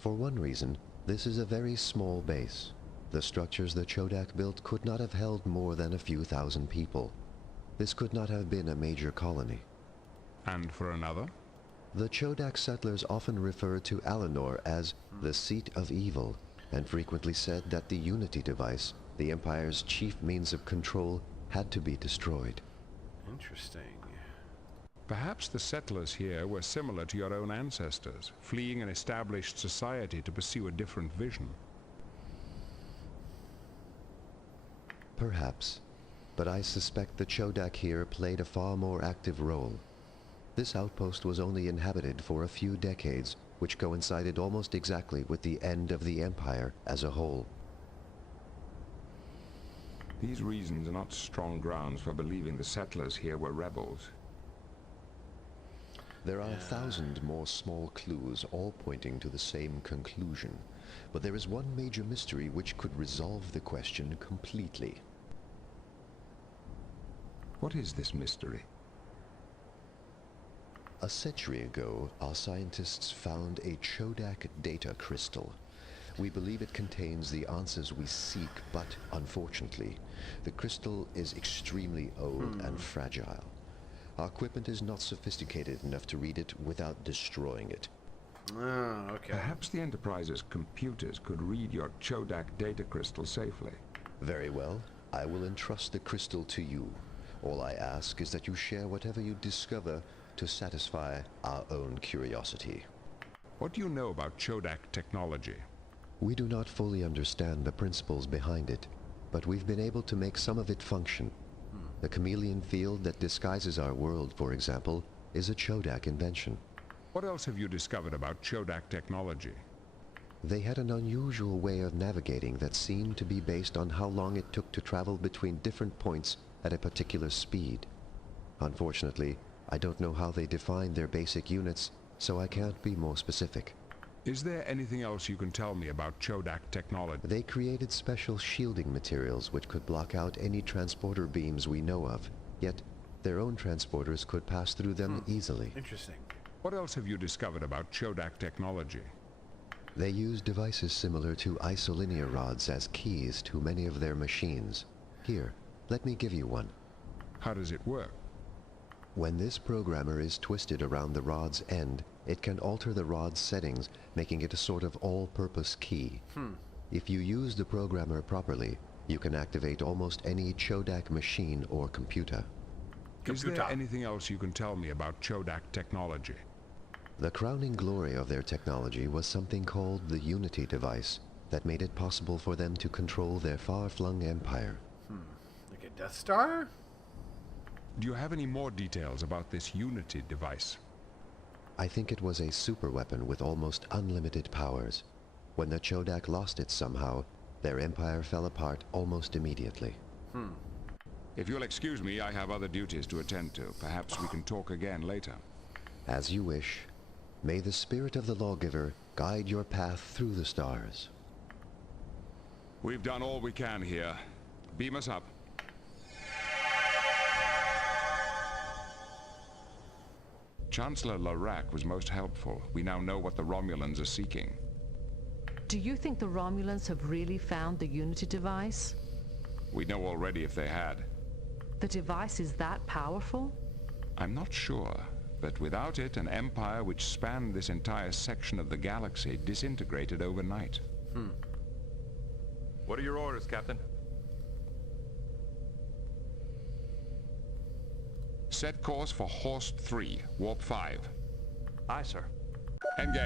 For one reason, this is a very small base. The structures the Chodak built could not have held more than a few thousand people. This could not have been a major colony. And for another? The Chodak settlers often referred to Alanor as the seat of evil, and frequently said that the Unity device, the Empire's chief means of control, had to be destroyed. Interesting. Perhaps the settlers here were similar to your own ancestors, fleeing an established society to pursue a different vision. Perhaps, but I suspect the Chodak here played a far more active role. This outpost was only inhabited for a few decades, which coincided almost exactly with the end of the Empire as a whole. These reasons are not strong grounds for believing the settlers here were rebels. There are 1,000 more small clues, all pointing to the same conclusion. But there is one major mystery which could resolve the question completely. What is this mystery? A century ago, our scientists found a Chodak data crystal. We believe it contains the answers we seek, but unfortunately, the crystal is extremely old and fragile. Our equipment is not sophisticated enough to read it without destroying it. Oh, okay. Perhaps the Enterprise's computers could read your Chodak data crystal safely. Very well. I will entrust the crystal to you. All I ask is that you share whatever you discover to satisfy our own curiosity. What do you know about Chodak technology? We do not fully understand the principles behind it, but we've been able to make some of it function. The chameleon field that disguises our world, for example, is a Chodak invention. What else have you discovered about Chodak technology? They had an unusual way of navigating that seemed to be based on how long it took to travel between different points at a particular speed. Unfortunately, I don't know how they defined their basic units, so I can't be more specific. Is there anything else you can tell me about Chodak technology? They created special shielding materials which could block out any transporter beams we know of, yet their own transporters could pass through them easily. Interesting. What else have you discovered about Chodak technology? They use devices similar to isolinear rods as keys to many of their machines. Here, let me give you one. How does it work? When this programmer is twisted around the rod's end, it can alter the rod's settings, making it a sort of all-purpose key. If you use the programmer properly, you can activate almost any Chodak machine or computer. Is there anything else you can tell me about Chodak technology? The crowning glory of their technology was something called the Unity device that made it possible for them to control their far-flung empire. Like a Death Star? Do you have any more details about this Unity device? I think it was a superweapon with almost unlimited powers. When the Chodak lost it somehow, their empire fell apart almost immediately. If you'll excuse me, I have other duties to attend to. Perhaps we can talk again later. As you wish. May the spirit of the lawgiver guide your path through the stars. We've done all we can here. Beam us up. Chancellor Larac was most helpful. We now know what the Romulans are seeking. Do you think the Romulans have really found the Unity device? We know already if they had. The device is that powerful? I'm not sure, but without it, an empire which spanned this entire section of the galaxy disintegrated overnight. What are your orders, Captain? Set course for Horst 3, Warp 5. Aye, sir. Engage.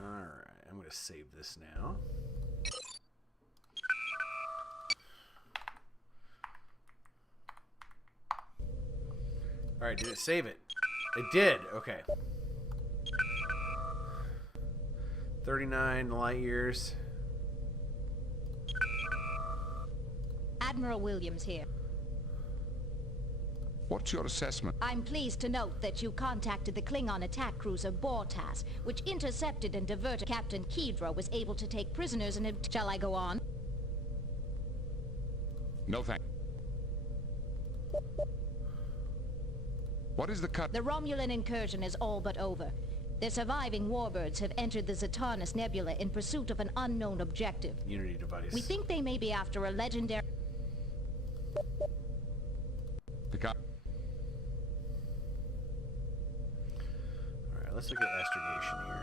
Alright, I'm going to save this now. Alright, did it save it? It did, okay. 39 light years. Admiral Williams here. What's your assessment? I'm pleased to note that you contacted the Klingon attack cruiser Bortas, which intercepted and diverted Captain Kedra was able to take prisoners and... Shall I go on? No thanks. What is the cut? The Romulan incursion is all but over. The surviving warbirds have entered the Zatarnus Nebula in pursuit of an unknown objective. Unity device. We think they may be after a legendary... Picard. Alright, let's look at astrogation here.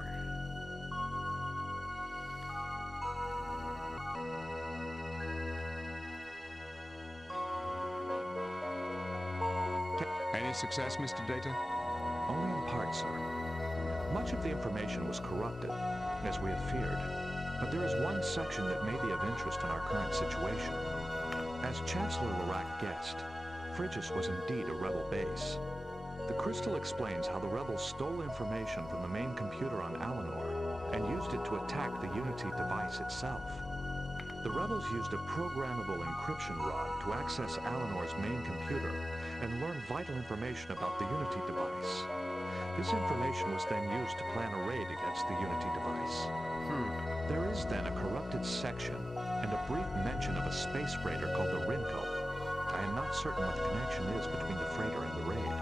Any success, Mr. Data? Only in part, sir. Much of the information was corrupted, as we had feared. But there is one section that may be of interest in our current situation. As Chancellor Larac guessed, Frigis was indeed a rebel base. The crystal explains how the rebels stole information from the main computer on Alinor and used it to attack the Unity device itself. The rebels used a programmable encryption rod to access Alinor's main computer and learn vital information about the Unity device. This information was then used to plan a raid against the Unity device. There is then a corrupted section and a brief mention of a space freighter called the Rinko. I am not certain what the connection is between the freighter and the raid.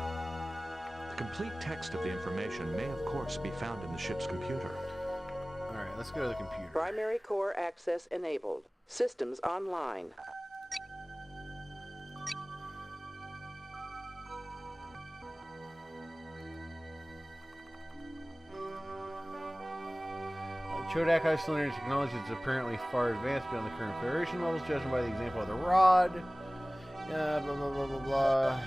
The complete text of the information may of course be found in the ship's computer. Alright, let's go to the computer. Primary core access enabled. Systems online. Chodak isolinear technology is apparently far advanced beyond the current Federation levels, judged by the example of the rod. Blah, blah, blah, blah, blah.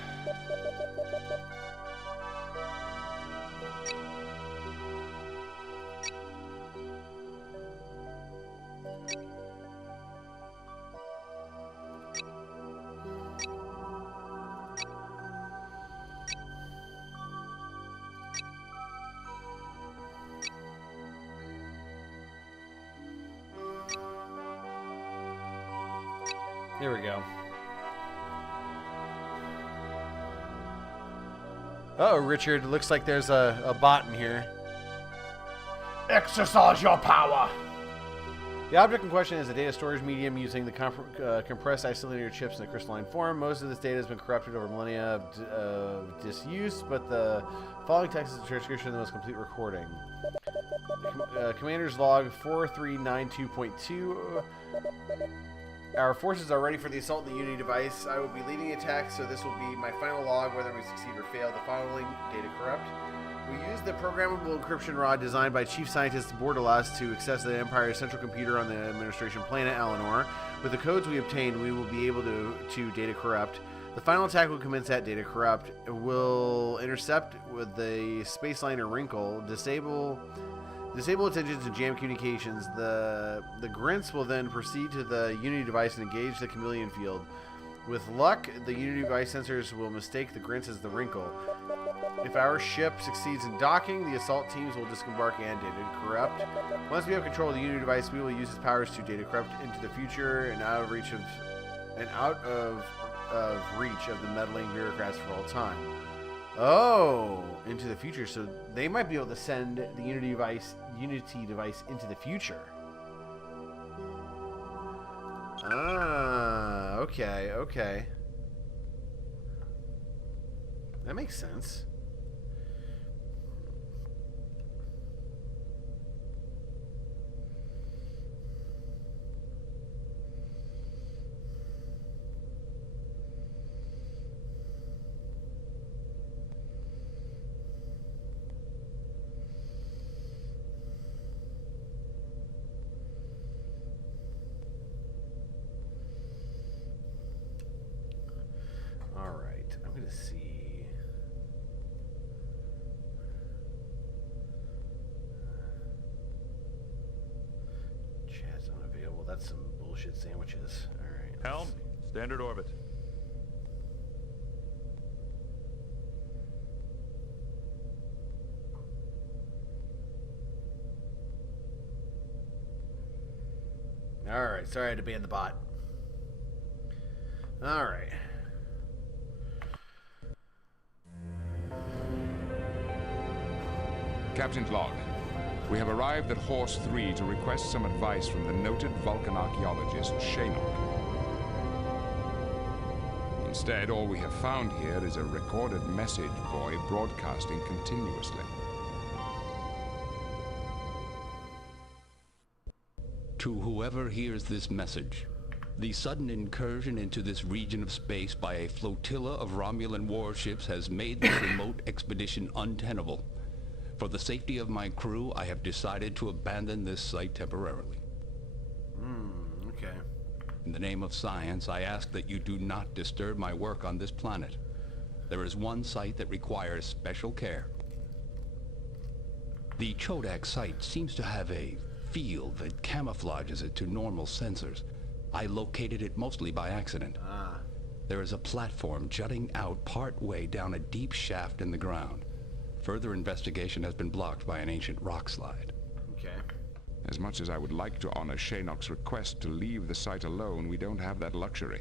Here we go. Uh-oh, Richard. Looks like there's a bot in here. Exercise your power! The object in question is a data storage medium using the compressed isolator chips in a crystalline form. Most of this data has been corrupted over millennia of disuse, but the following text is a transcription of the most complete recording. Commander's log 4392.2. Our forces are ready for the assault on the Unity device. I will be leading the attack, so this will be my final log, whether we succeed or fail. The following data corrupt. We used the programmable encryption rod designed by Chief Scientist Bordelas to access the Empire's central computer on the administration planet Alanor. With the codes we obtained, we will be able to data corrupt. The final attack will commence at data corrupt. It will intercept with the space liner Wrinkle, disable its engines and jam communications. The Grints will then proceed to the Unity device and engage the chameleon field. With luck, the Unity device sensors will mistake the Grints as the Wrinkle. If our ship succeeds in docking, the assault teams will disembark and data corrupt. Once we have control of the Unity device, we will use its powers to data corrupt into the future and out of reach of the meddling bureaucrats for all time. Oh, into the future. So they might be able to send the Unity device into the future. Ah, okay. That makes sense. I'm going to see. Chat's unavailable. That's some bullshit sandwiches. All right. Helm, standard orbit. All right. Sorry I had to ban the bot. All right. Captain's log. We have arrived at Horse 3 to request some advice from the noted Vulcan archaeologist, Shaynok. Instead, all we have found here is a recorded message buoy broadcasting continuously. To whoever hears this message, the sudden incursion into this region of space by a flotilla of Romulan warships has made this remote expedition untenable. For the safety of my crew, I have decided to abandon this site temporarily. Okay. In the name of science, I ask that you do not disturb my work on this planet. There is one site that requires special care. The Chodak site seems to have a field that camouflages it to normal sensors. I located it mostly by accident. There is a platform jutting out part way down a deep shaft in the ground. Further investigation has been blocked by an ancient rock slide. Okay. As much as I would like to honor Shaynok's request to leave the site alone, we don't have that luxury.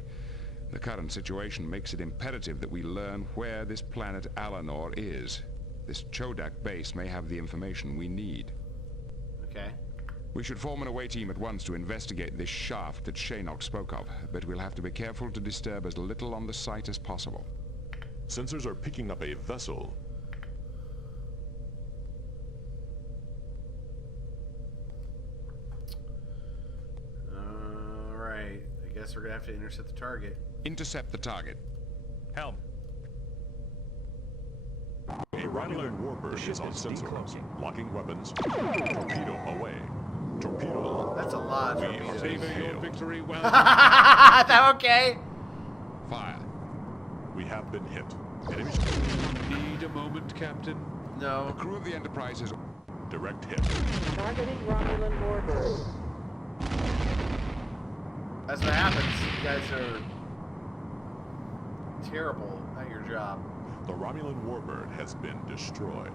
The current situation makes it imperative that we learn where this planet Alanor is. This Chodak base may have the information we need. Okay. We should form an away team at once to investigate this shaft that Shaynok spoke of, but we'll have to be careful to disturb as little on the site as possible. Sensors are picking up a vessel. I guess we're gonna have to intercept the target. Intercept the target. Helm. A Romulan warbird is on sensors. Locking weapons. Torpedo away. Torpedo. That's a lot of We torpedoes. saving your victory well. That okay? Fire. We have been hit. Need a moment, Captain? No. The crew of the Enterprise is... Direct hit. Targeting Romulan warbird. That's what happens. You guys are terrible at your job. The Romulan warbird has been destroyed.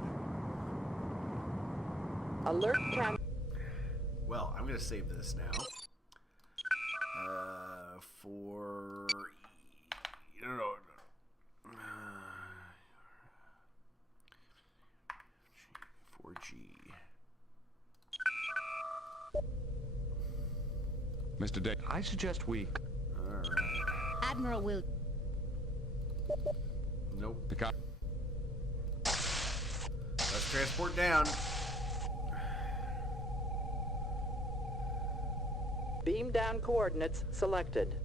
Alert cam. Well, I'm gonna save this now. For no. 4G. Mr. Day. I suggest we... Alright. Admiral will... Nope. Picard. Let's transport down. Beam down coordinates selected.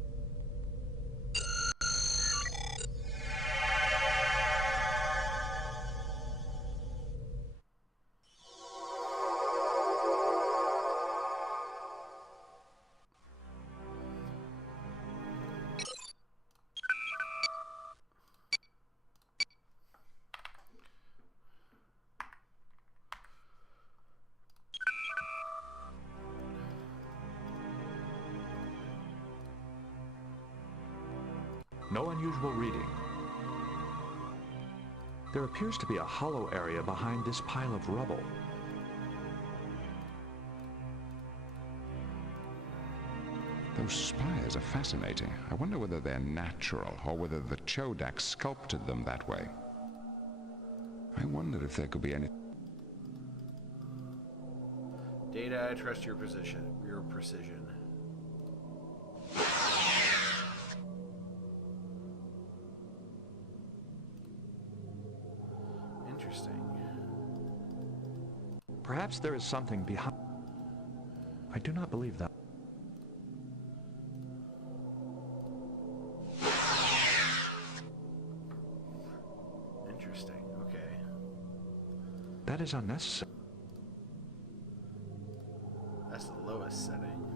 No unusual reading. There appears to be a hollow area behind this pile of rubble. Those spires are fascinating. I wonder whether they're natural or whether the Chodak sculpted them that way. I wonder if there could be any... Data, I trust your precision. Interesting. Perhaps there is something behind... I do not believe that. Interesting, okay. That is unnecessary. That's the lowest setting.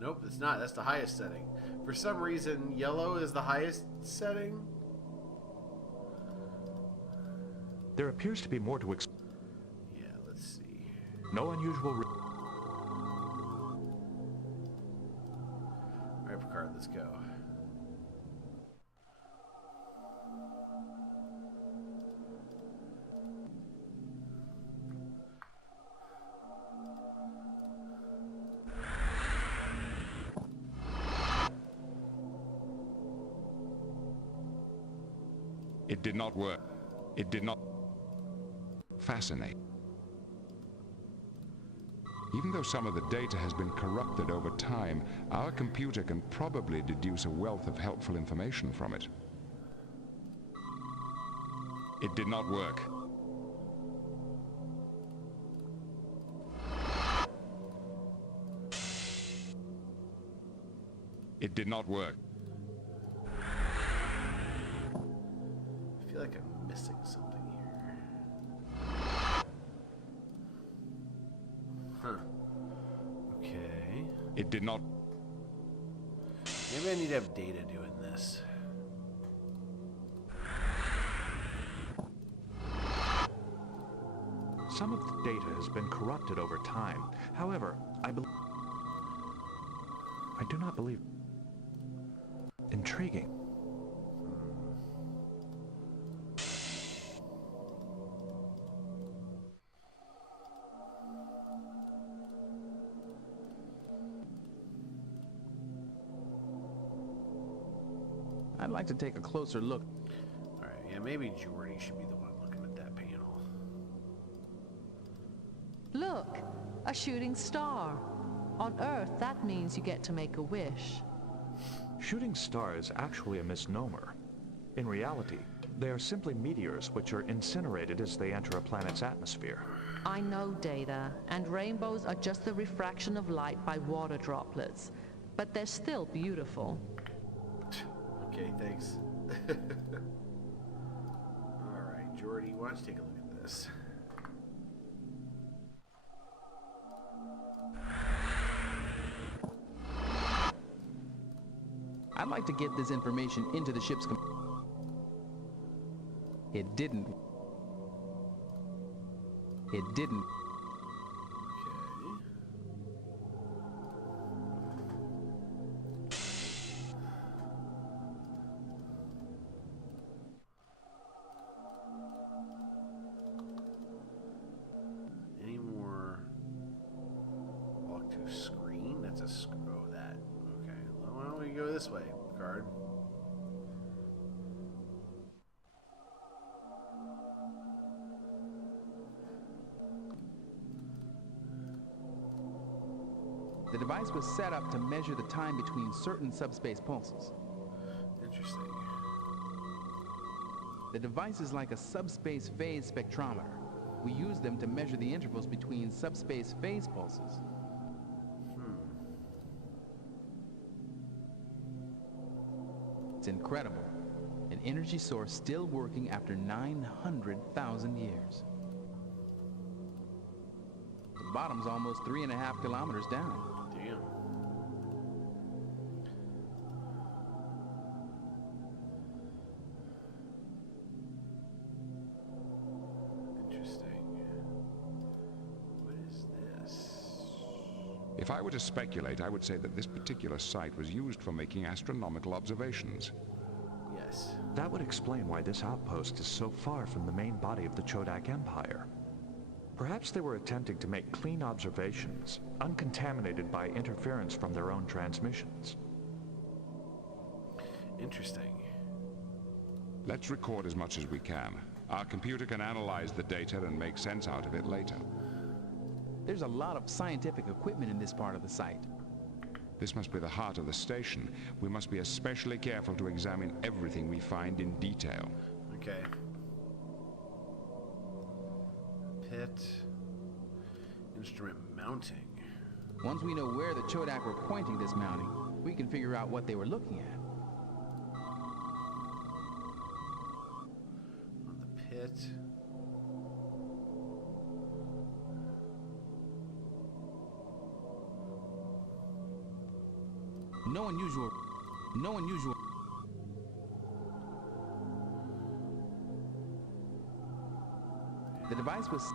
Nope, it's not. That's the highest setting. For some reason, yellow is the highest setting. There appears to be more to Yeah, let's see. No unusual... Alright, Picard, let's go. It did not work. It did not... Fascinate. Even though some of the data has been corrupted over time, our computer can probably deduce a wealth of helpful information from it. It did not work. It did not work. I feel like I'm missing something here. Huh. Okay. It did not... Maybe I need to have data doing this. Some of the data has been corrupted over time. However, I do not believe... Intriguing. I'd like to take a closer look. Alright, yeah, maybe Jordy should be the one looking at that panel. Look, a shooting star. On Earth, that means you get to make a wish. Shooting star is actually a misnomer. In reality, they are simply meteors which are incinerated as they enter a planet's atmosphere. I know, Data, and rainbows are just the refraction of light by water droplets, but they're still beautiful. Okay, thanks. Alright, Jordy, why don't you take a look at this? I'd like to get this information into the ship's It didn't. It didn't. Any more? Walk to screen? That's a scroll. That. Okay. Well, why don't we go this way, Picard? The device was set up to measure the time between certain subspace pulses. Interesting. The device is like a subspace phase spectrometer. We use them to measure the intervals between subspace phase pulses. It's incredible. An energy source still working after 900,000 years. The bottom's almost 3.5 kilometers down. Damn. Interesting. What is this? If I were to speculate, I would say that this particular site was used for making astronomical observations. Yes. That would explain why this outpost is so far from the main body of the Chodak Empire. Perhaps they were attempting to make clean observations, uncontaminated by interference from their own transmissions. Interesting. Let's record as much as we can. Our computer can analyze the data and make sense out of it later. There's a lot of scientific equipment in this part of the site. This must be the heart of the station. We must be especially careful to examine everything we find in detail. Okay. Pit. Instrument mounting. Once we know where the Chodak were pointing this mounting, we can figure out what they were looking at. On the pit. No unusual. No unusual. The device was...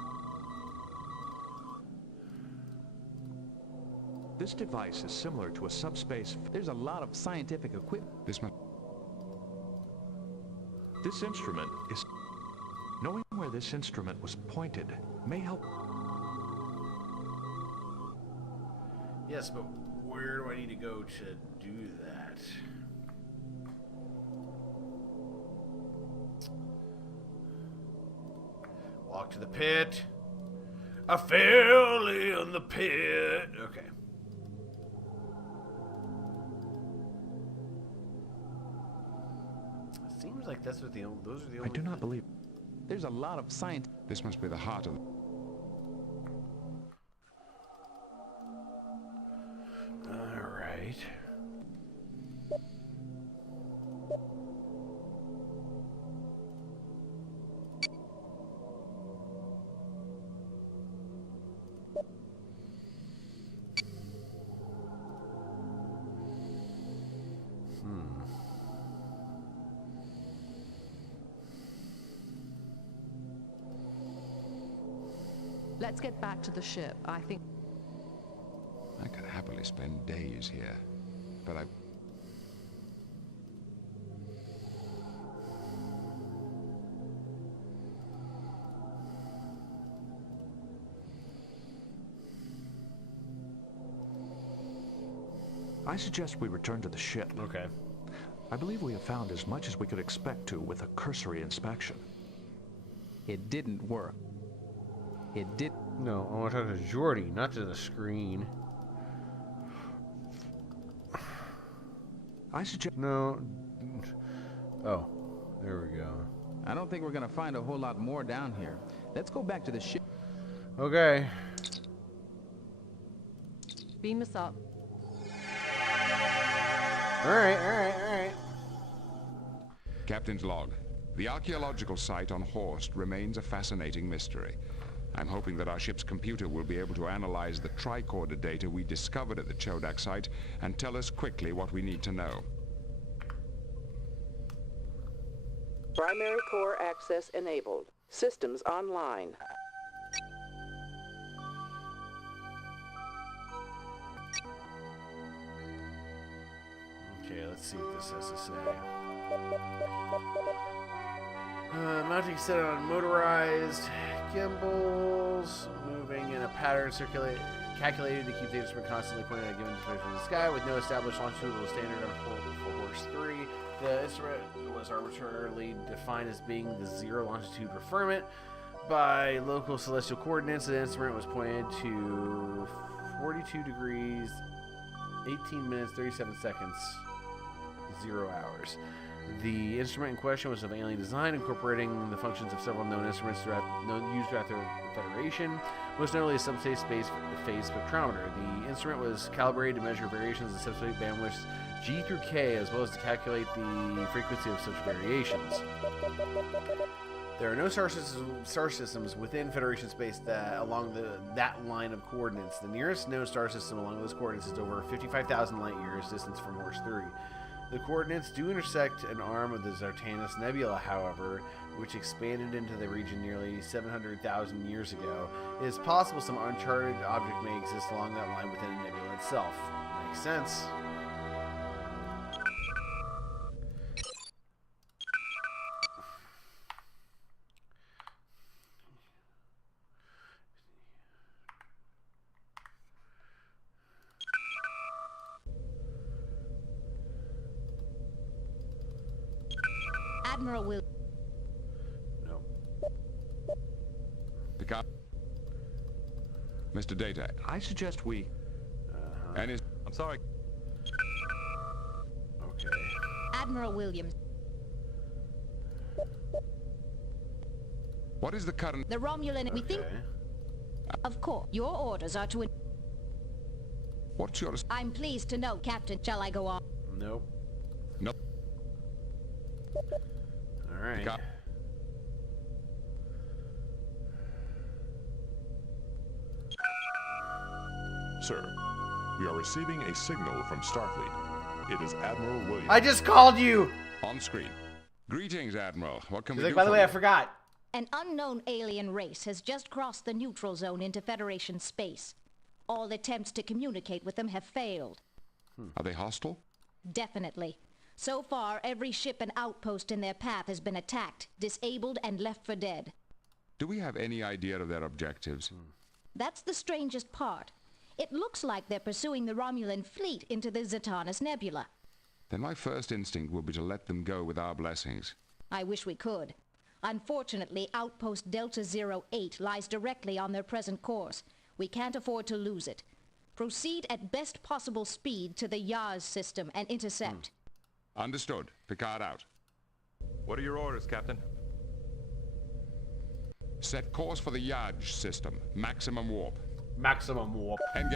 This device is similar to a subspace... There's a lot of scientific equipment. This instrument is... Knowing where this instrument was pointed may help... Yes, but where do I need to go to do that? Walk to the pit. I fell in the pit. Okay. It seems like that's what those are the only... I do not believe... There's a lot of science... This must be the heart of... Alright. Let's get back to the ship. I think... I could happily spend days here, but I suggest we return to the ship. Okay. I believe we have found as much as we could expect to with a cursory inspection. It didn't work. It did... No, I want to talk to Jordy, not to the screen. I suggest... No. Oh, there we go. I don't think we're gonna find a whole lot more down here. Let's go back to the ship. Okay. Beam us up. Alright. Captain's log. The archaeological site on Horst remains a fascinating mystery. I'm hoping that our ship's computer will be able to analyze the tricorder data we discovered at the Chodak site and tell us quickly what we need to know. Primary core access enabled. Systems online. Okay, let's see what this has to say. Mounting set on motorized gimbals, moving in a pattern calculated to keep the instrument constantly pointing at a given direction in the sky with no established longitudinal standard for Horse 3. The instrument was arbitrarily defined as being the zero longitude firmament by local celestial coordinates. The instrument was pointed to 42 degrees, 18 minutes, 37 seconds, 0 hours. The instrument in question was of alien design, incorporating the functions of several known instruments used throughout the Federation, most notably a subspace phase spectrometer. The instrument was calibrated to measure variations in subspace bandwidths G through K, as well as to calculate the frequency of such variations. There are no star systems within Federation space along that line of coordinates. The nearest known star system along those coordinates is over 55,000 light years distance from Horse 3. The coordinates do intersect an arm of the Zartanus Nebula, however, which expanded into the region nearly 700,000 years ago. It is possible some uncharted object may exist along that line within the nebula itself. Makes sense. Admiral will... No. Picard. Mr. Data. I suggest we... And his... I'm sorry. Okay. Admiral Williams. What is the current... The Romulan... We think... Of course. Your orders are to... What's your... I'm pleased to know, Captain. Shall I go on? Nope. Nope. Alright. Sir, we are receiving a signal from Starfleet. It is Admiral Williams. I just called you! On screen. Greetings, Admiral. What can we Like, do by the for way, you? I forgot. An unknown alien race has just crossed the neutral zone into Federation space. All attempts to communicate with them have failed. Are they hostile? Definitely. So far, every ship and outpost in their path has been attacked, disabled, and left for dead. Do we have any idea of their objectives? That's the strangest part. It looks like they're pursuing the Romulan fleet into the Zartanus Nebula. Then my first instinct will be to let them go with our blessings. I wish we could. Unfortunately, Outpost Delta 08 lies directly on their present course. We can't afford to lose it. Proceed at best possible speed to the Yaz system and intercept. Understood. Picard out. What are your orders, Captain? Set course for the Yaj system. Maximum warp. Maximum warp. Engage.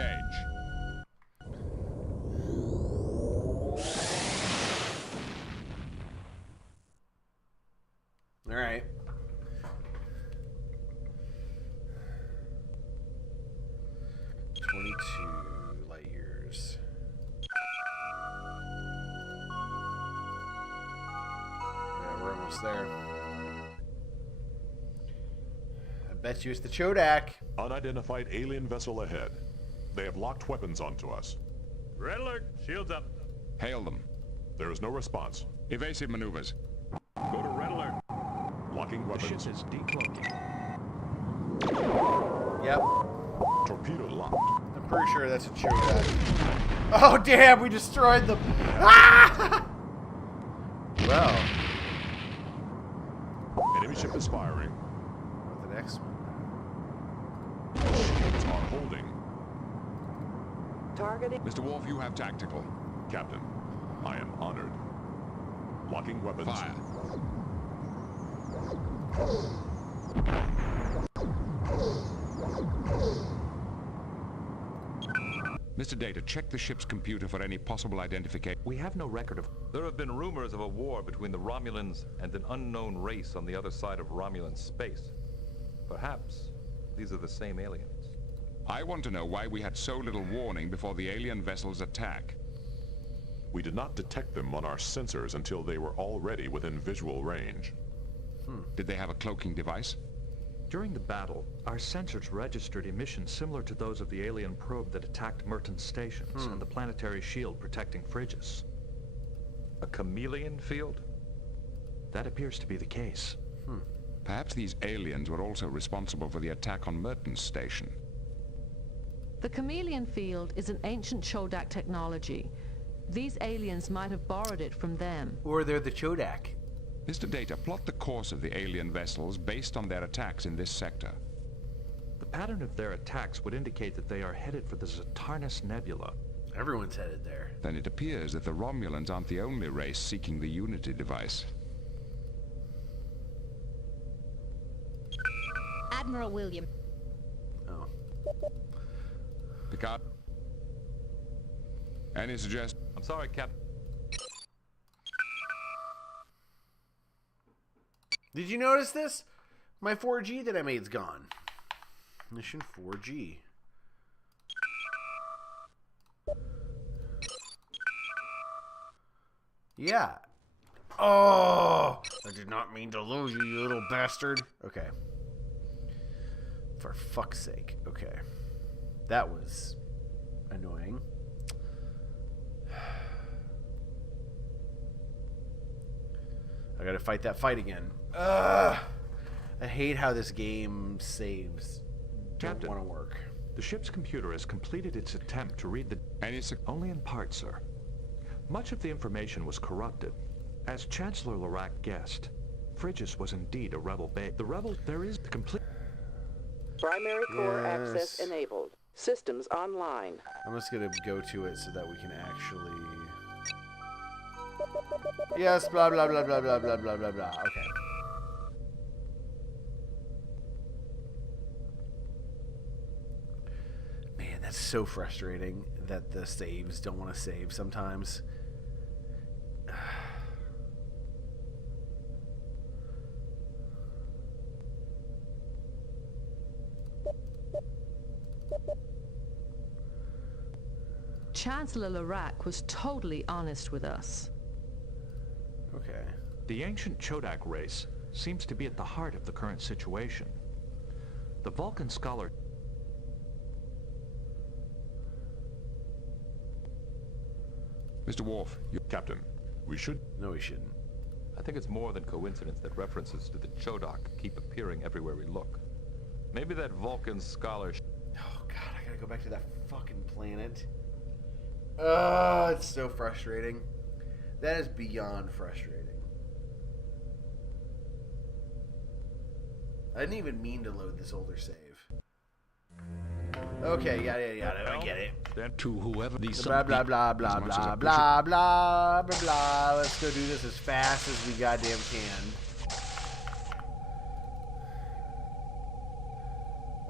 Alright. Light years. Yeah, we're almost there. I bet you it's the Chodak. Unidentified alien vessel ahead. They have locked weapons onto us. Red alert! Shields up. Hail them. There is no response. Evasive maneuvers. Go to red alert. Locking The weapons. ship is decloaking. Yep. Torpedo locked. I'm pretty sure that's a Chodak. Oh, damn, we destroyed them. Ah! Well. Enemy ship is firing. What the next one? Shields are holding. Targeting. Mr. Worf, you have tactical. Captain, I am honored. Locking weapons. Fire. Mr. Data, check the ship's computer for any possible identification. We have no record of... There have been rumors of a war between the Romulans and an unknown race on the other side of Romulan space. Perhaps these are the same aliens. I want to know why we had so little warning before the alien vessel's attack. We did not detect them on our sensors until they were already within visual range. Did they have a cloaking device? During the battle, our sensors registered emissions similar to those of the alien probe that attacked Merton's stations and the planetary shield protecting Phrygia. A chameleon field? That appears to be the case. Perhaps these aliens were also responsible for the attack on Merton's station. The chameleon field is an ancient Chodak technology. These aliens might have borrowed it from them. Or they're the Chodak. Mr. Data, plot the course of the alien vessels based on their attacks in this sector. The pattern of their attacks would indicate that they are headed for the Zatarnis Nebula. Everyone's headed there. Then it appears that the Romulans aren't the only race seeking the Unity device. Admiral William. Oh. Picard? Any suggestions? I'm sorry, Captain. Did you notice this? My 4G that I made's gone. Mission 4G. Yeah. Oh! I did not mean to lose you, you little bastard. Okay. For fuck's sake. Okay. That was annoying. I gotta fight that fight again. Ugh! I hate how this game saves. Don't want to work. The ship's computer has completed its attempt to read the... Only in part, sir. Much of the information was corrupted. As Chancellor Larac guessed, Phrygia was indeed a rebel base. The rebel... There is the complete... Primary core access enabled. Systems online. I'm just gonna go to it so that we can actually... Yes, blah, blah, blah, blah, blah, blah, blah, blah, blah. Okay. Man, that's so frustrating that the saves don't want to save sometimes. Chancellor Larac was totally honest with us. Okay. The ancient Chodak race seems to be at the heart of the current situation. The Vulcan scholar... Mr. Worf, you... Captain, we should... No, we shouldn't. I think it's more than coincidence that references to the Chodak keep appearing everywhere we look. Maybe that Vulcan scholar... Oh, God, I gotta go back to that fucking planet. Oh, it's so frustrating. That is beyond frustrating. I didn't even mean to load this older save. Okay, yada yada, I get it. Then to whoever these blah blah blah blah blah blah blah blah blah. Let's go do this as fast as we goddamn can.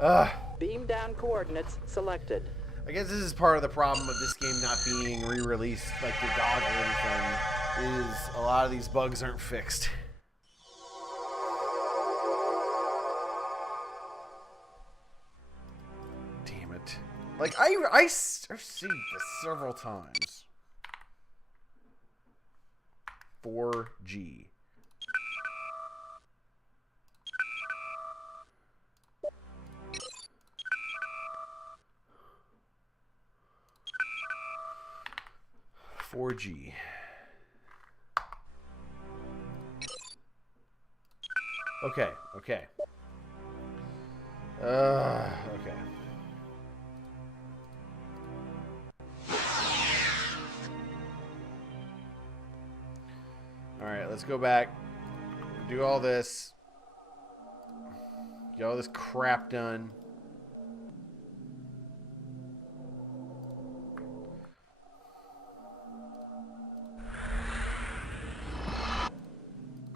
Ugh. Beam down coordinates selected. I guess this is part of the problem of this game not being re-released like the GOG or anything, is a lot of these bugs aren't fixed. Damn it. Like, I've seen this several times. 4G. Okay, okay. Okay. Alright, let's go back. Do all this. Get all this crap done.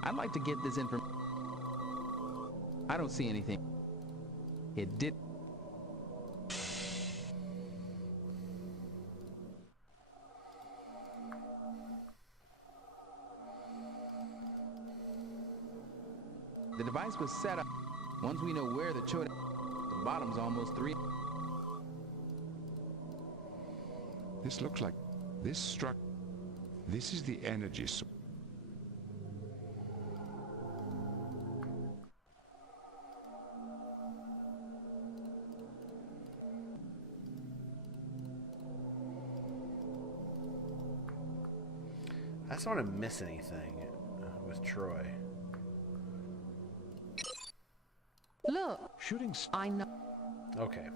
I'd like to get this information. I don't see anything. It did. The device was set up. Once we know where the Chodak, the bottom's almost 3. This looks like... This struck... This is the energy source. I just don't want to miss anything with Troy. Look, I know. Okay.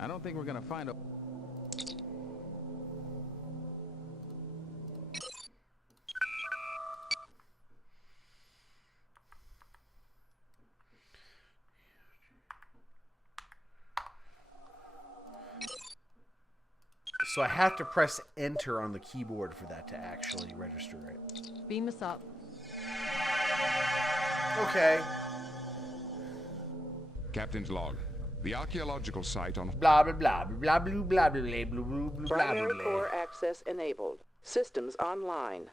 I don't think we're gonna find a... So I have to press enter on the keyboard for that to actually register it. Beam us up. Okay. Captain's log. The archaeological site on blah blah blah blah blah blah blah blah blah blah blah. Primary core access enabled. Systems online.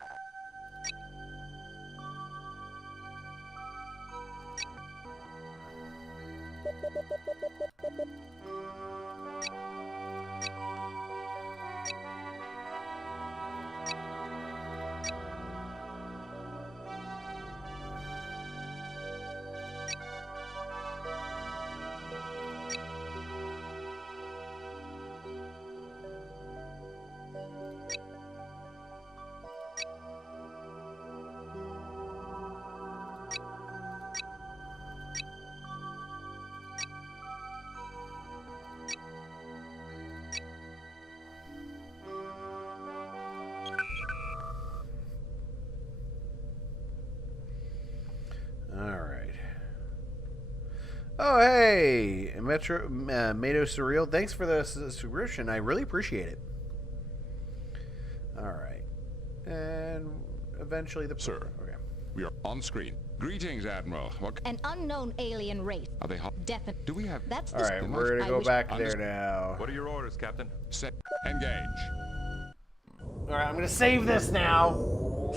Oh, hey, Metro Mato Surreal. Thanks for the subscription. I really appreciate it. All right. And eventually the... Sir, okay. We are on screen. Greetings, Admiral. What... An unknown alien race. Are they hot? Definitely. Do we have... That's all right, we're going to go back there now. What are your orders, Captain? Set. Engage. All right, I'm going to save this now.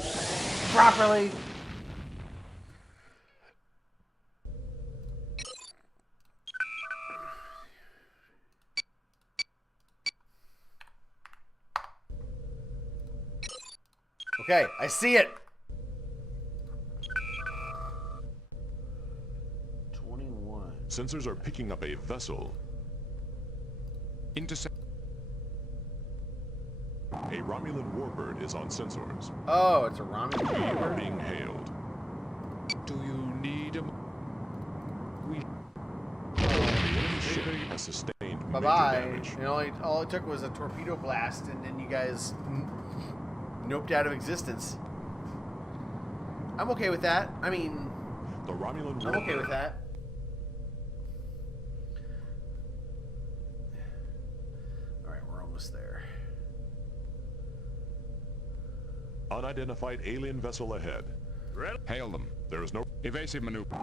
Properly. Okay, I see it. 21. Sensors are picking up a vessel. Intercept. A Romulan warbird is on sensors. Oh, it's a Romulan We are warbird. being hailed. Do you need a... We... The enemy ship has sustained major Bye-bye. damage. You know, all it took was a torpedo blast, and then you guys noped out of existence. I'm okay with that. I mean, The Romulan I'm okay warbird with that. All right, we're almost there. Unidentified alien vessel ahead. Hail them. There is no evasive maneuver.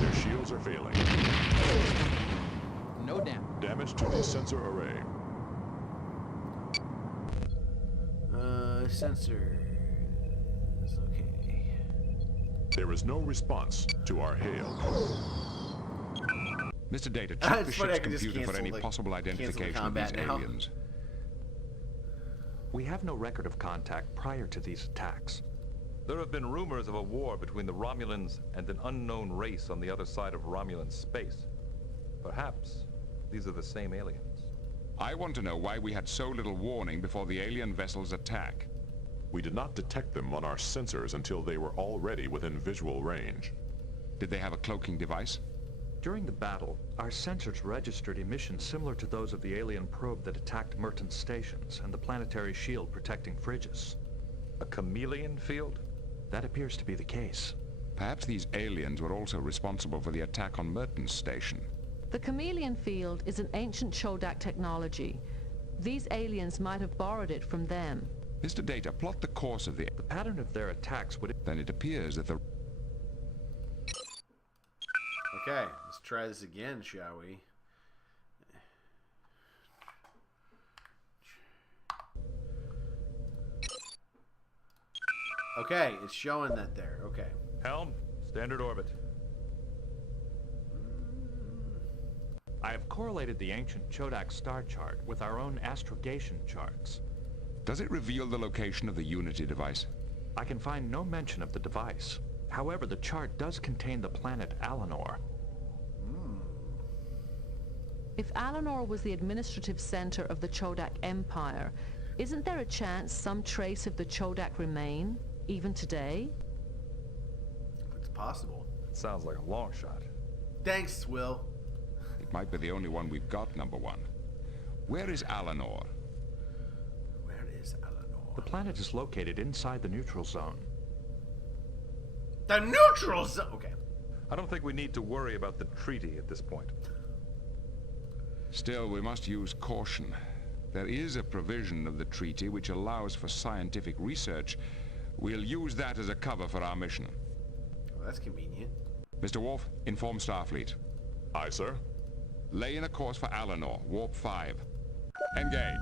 Their shields are failing. No damage. Damage to the sensor array. Sensor. Okay. There is no response to our hail. Mr. Data, check the It's funny, I ship's can just computer for any cancel possible cancel the identification of combat these now. aliens. We have no record of contact prior to these attacks. There have been rumors of a war between the Romulans and an unknown race on the other side of Romulan space. Perhaps these are the same aliens. I want to know why we had so little warning before the alien vessel's attack. We did not detect them on our sensors until they were already within visual range. Did they have a cloaking device? During the battle, our sensors registered emissions similar to those of the alien probe that attacked Merton's stations and the planetary shield protecting Frigis. A chameleon field? That appears to be the case. Perhaps these aliens were also responsible for the attack on Merton's station. The chameleon field is an ancient Chodak technology. These aliens might have borrowed it from them. Mr. Data, plot the course of the pattern of their attacks would... Then it appears that the... Okay, let's try this again, shall we? Okay, it's showing that there. Okay. Helm, standard orbit. I have correlated the ancient Chodak star chart with our own astrogation charts. Does it reveal the location of the Unity device? I can find no mention of the device. However, the chart does contain the planet Alanor. If Alanor was the administrative center of the Chodak Empire, isn't there a chance some trace of the Chodak remain, even today? It's possible. Sounds like a long shot. Thanks, Will. It might be the only one we've got, number one. Where is Alanor? Where is Alanor? The planet is located inside the neutral zone. The neutral zone! Okay. I don't think we need to worry about the treaty at this point. Still, we must use caution. There is a provision of the treaty which allows for scientific research. We'll use that as a cover for our mission. Well, that's convenient. Mr. Worf, inform Starfleet. Aye, sir. Lay in a course for Alanor, Warp 5. Engage.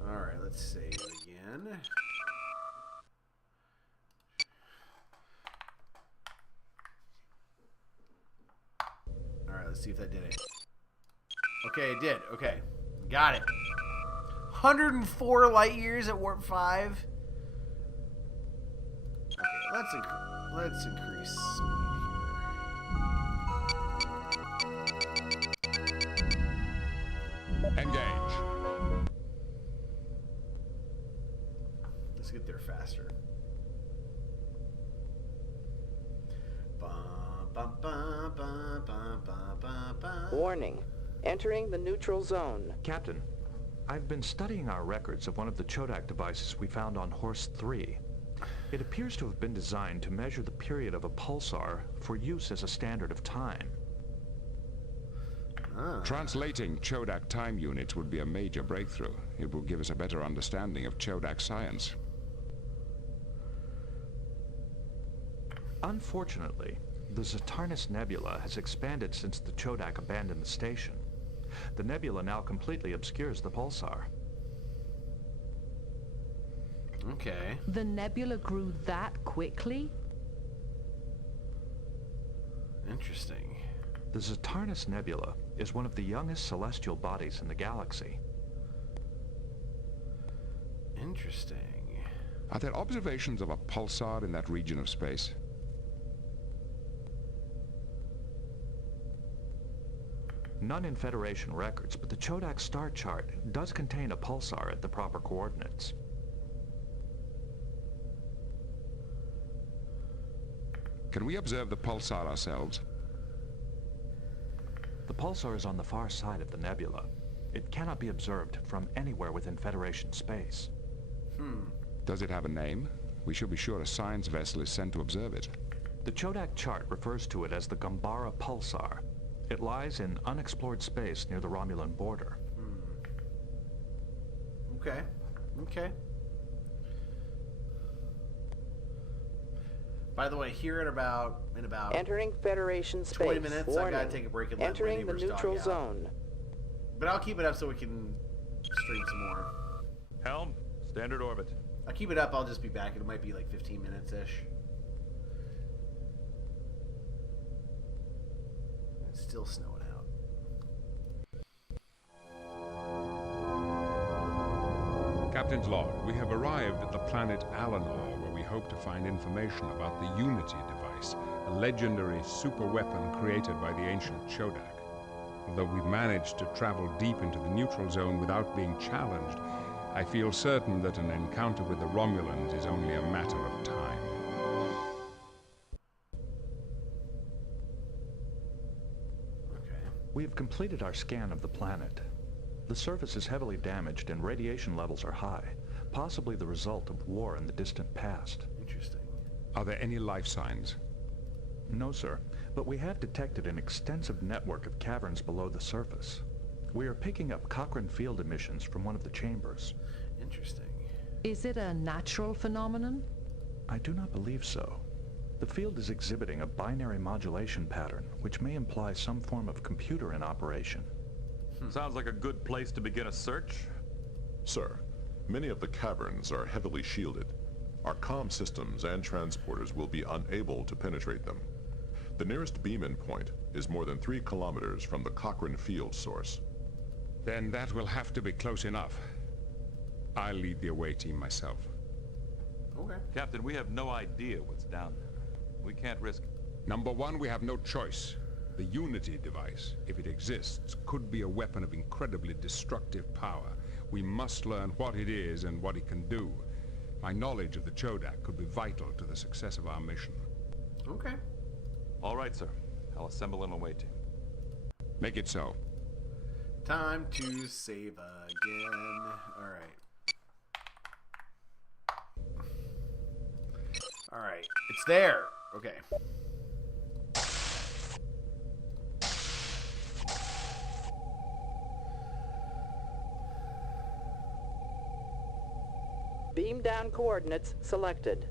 Alright, let's save again. Alright, let's see if that did it. Okay, it did. Okay. Got it. 104 light years at Warp 5. Okay, let's increase speed here. Engage. Let's get there faster. Warning. Entering the neutral zone. Captain, I've been studying our records of one of the Chodak devices we found on Horse 3. It appears to have been designed to measure the period of a pulsar for use as a standard of time. Translating Chodak time units would be a major breakthrough. It will give us a better understanding of Chodak science. Unfortunately, the Zatarnis Nebula has expanded since the Chodak abandoned the station. The nebula now completely obscures the pulsar. Okay. The nebula grew that quickly? Interesting. The Zatarnis Nebula is one of the youngest celestial bodies in the galaxy. Interesting. Are there observations of a pulsar in that region of space? None in Federation records, but the Chodak star chart does contain a pulsar at the proper coordinates. Can we observe the pulsar ourselves? The pulsar is on the far side of the nebula. It cannot be observed from anywhere within Federation space. Does it have a name? We should be sure a science vessel is sent to observe it. The Chodak chart refers to it as the Gambara pulsar. It lies in unexplored space near the Romulan border. Okay. Okay. By the way, here in about entering Federation space. 20 minutes, Warning. I gotta take a break and let my entering the neighbors neutral dog out. zone. But I'll keep it up so we can stream some more. Helm, standard orbit. I'll keep it up. I'll just be back. It might be like 15 minutes ish. It's still snowing out. Captain's log, we have arrived at the planet Alanor, where we hope to find information about the Unity device, a legendary superweapon created by the ancient Chodak. Although we've managed to travel deep into the neutral zone without being challenged, I feel certain that an encounter with the Romulans is only a matter of time. We have completed our scan of the planet. The surface is heavily damaged and radiation levels are high, possibly the result of war in the distant past. Interesting. Are there any life signs? No, sir, but we have detected an extensive network of caverns below the surface. We are picking up Cochrane field emissions from one of the chambers. Interesting. Is it a natural phenomenon? I do not believe so. The field is exhibiting a binary modulation pattern, which may imply some form of computer in operation. Sounds like a good place to begin a search. Sir, many of the caverns are heavily shielded. Our comm systems and transporters will be unable to penetrate them. The nearest beam-in point is more than 3 kilometers from the Cochrane field source. Then that will have to be close enough. I'll lead the away team myself. Okay. Captain, we have no idea what's down there. We can't risk... Number one, we have no choice. The Unity device, if it exists, could be a weapon of incredibly destructive power. We must learn what it is and what it can do. My knowledge of the Chodak could be vital to the success of our mission. Okay. All right, sir. I'll assemble an away team. Make it so. Time to save again. Alright. Alright. It's there. Okay. Beam down coordinates selected.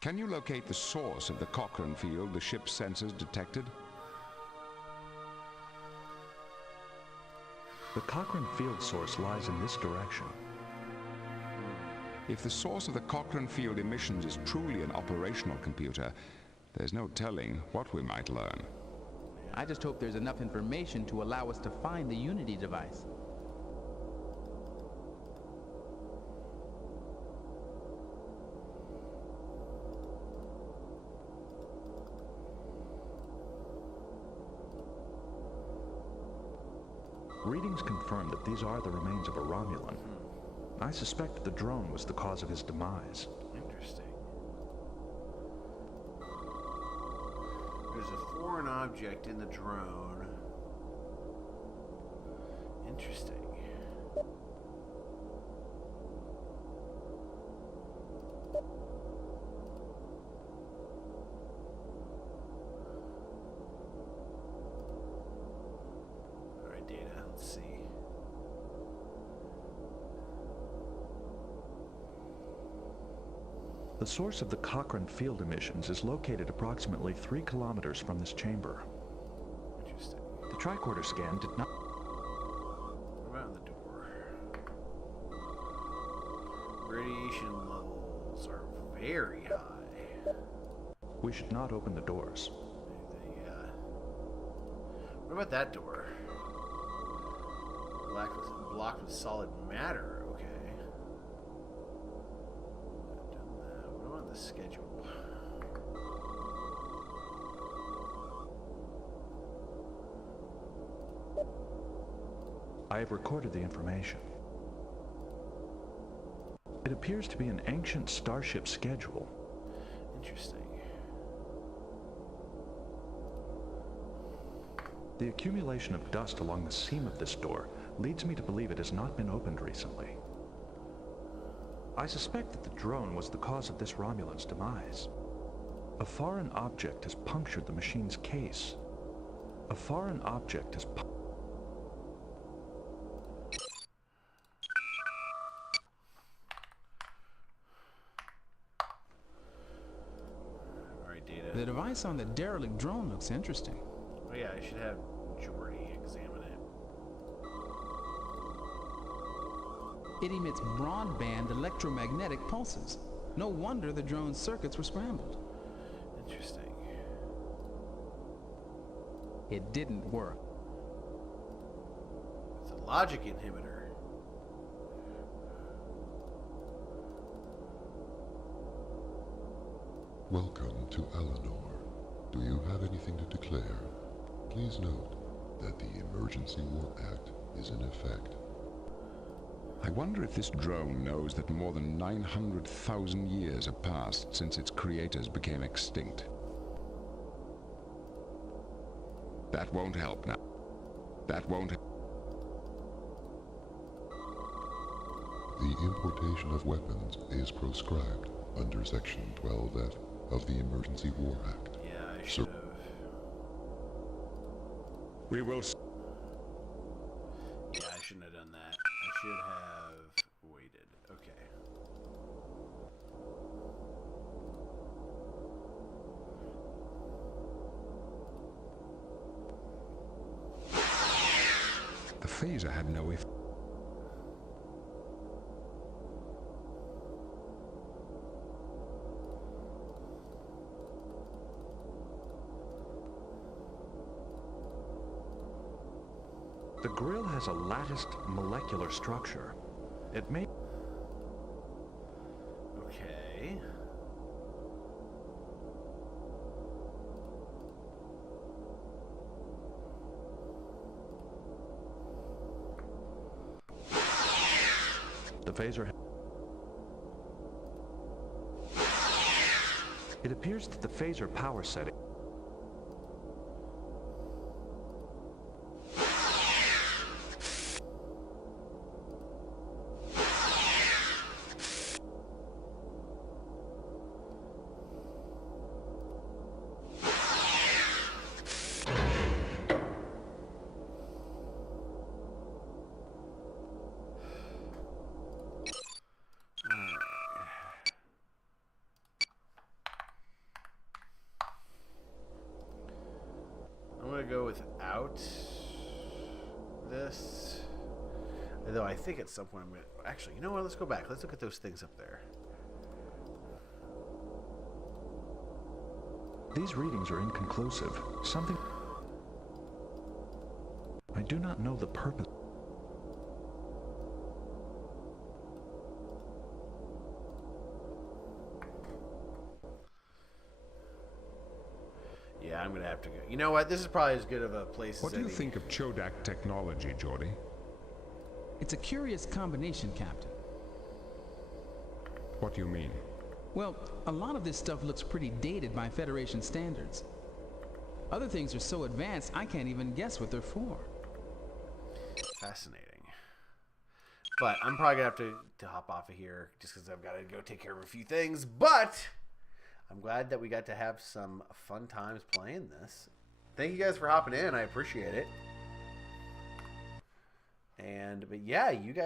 Can you locate the source of the Cochrane field the ship's sensors detected? The Cochrane field source lies in this direction. If the source of the Cochrane field emissions is truly an operational computer, there's no telling what we might learn. I just hope there's enough information to allow us to find the Unity device. Readings confirm that these are the remains of a Romulan. I suspect that the drone was the cause of his demise. Interesting. There's a foreign object in the drone. Interesting. Alright, Data, let's see. The source of the Cochrane field emissions is located approximately 3 kilometers from this chamber. Interesting. The tricorder scan did not... What about the door? Radiation levels are very high. We should not open the doors. Yeah. What about that door? Blocked with solid matter. Okay. Done that. What about the schedule? I have recorded the information. It appears to be an ancient starship schedule. Interesting. The accumulation of dust along the seam of this door leads me to believe it has not been opened recently. I suspect that the drone was the cause of this Romulan's demise. A foreign object has punctured the machine's case. A foreign object has Alright, Data. The device on the derelict drone looks interesting. Oh yeah, I should have Jordy examine it. It emits broadband electromagnetic pulses. No wonder the drone's circuits were scrambled. Interesting. It didn't work. It's a logic inhibitor. Welcome to Eleanor. Do you have anything to declare? Please note that the Emergency War Act is in effect. I wonder if this drone knows that more than 900,000 years have passed since its creators became extinct. That won't help now. That won't help. The importation of weapons is proscribed under Section 12F of the Emergency War Act. Yeah, I should have. We will... Yeah, I shouldn't have done that. I should have waited. Okay. The phaser had no effect. The grill has a latticed molecular structure. It may... Okay. The phaser... It appears that the phaser power setting... I'm gonna go without this. Although I think at some point I'm gonna... Actually, you know what? Let's go back. Let's look at those things up there. These readings are inconclusive. Something... I do not know the purpose. Yeah, I'm gonna have to go. You know what? This is probably as good of a place What as do you any. think of Chodak technology, Geordie? It's a curious combination, Captain. What do you mean? Well, a lot of this stuff looks pretty dated by Federation standards. Other things are so advanced, I can't even guess what they're for. Fascinating. But I'm probably gonna have to hop off of here just because I've got to go take care of a few things. But I'm glad that we got to have some fun times playing this. Thank you guys for hopping in. I appreciate it. But yeah, you guys.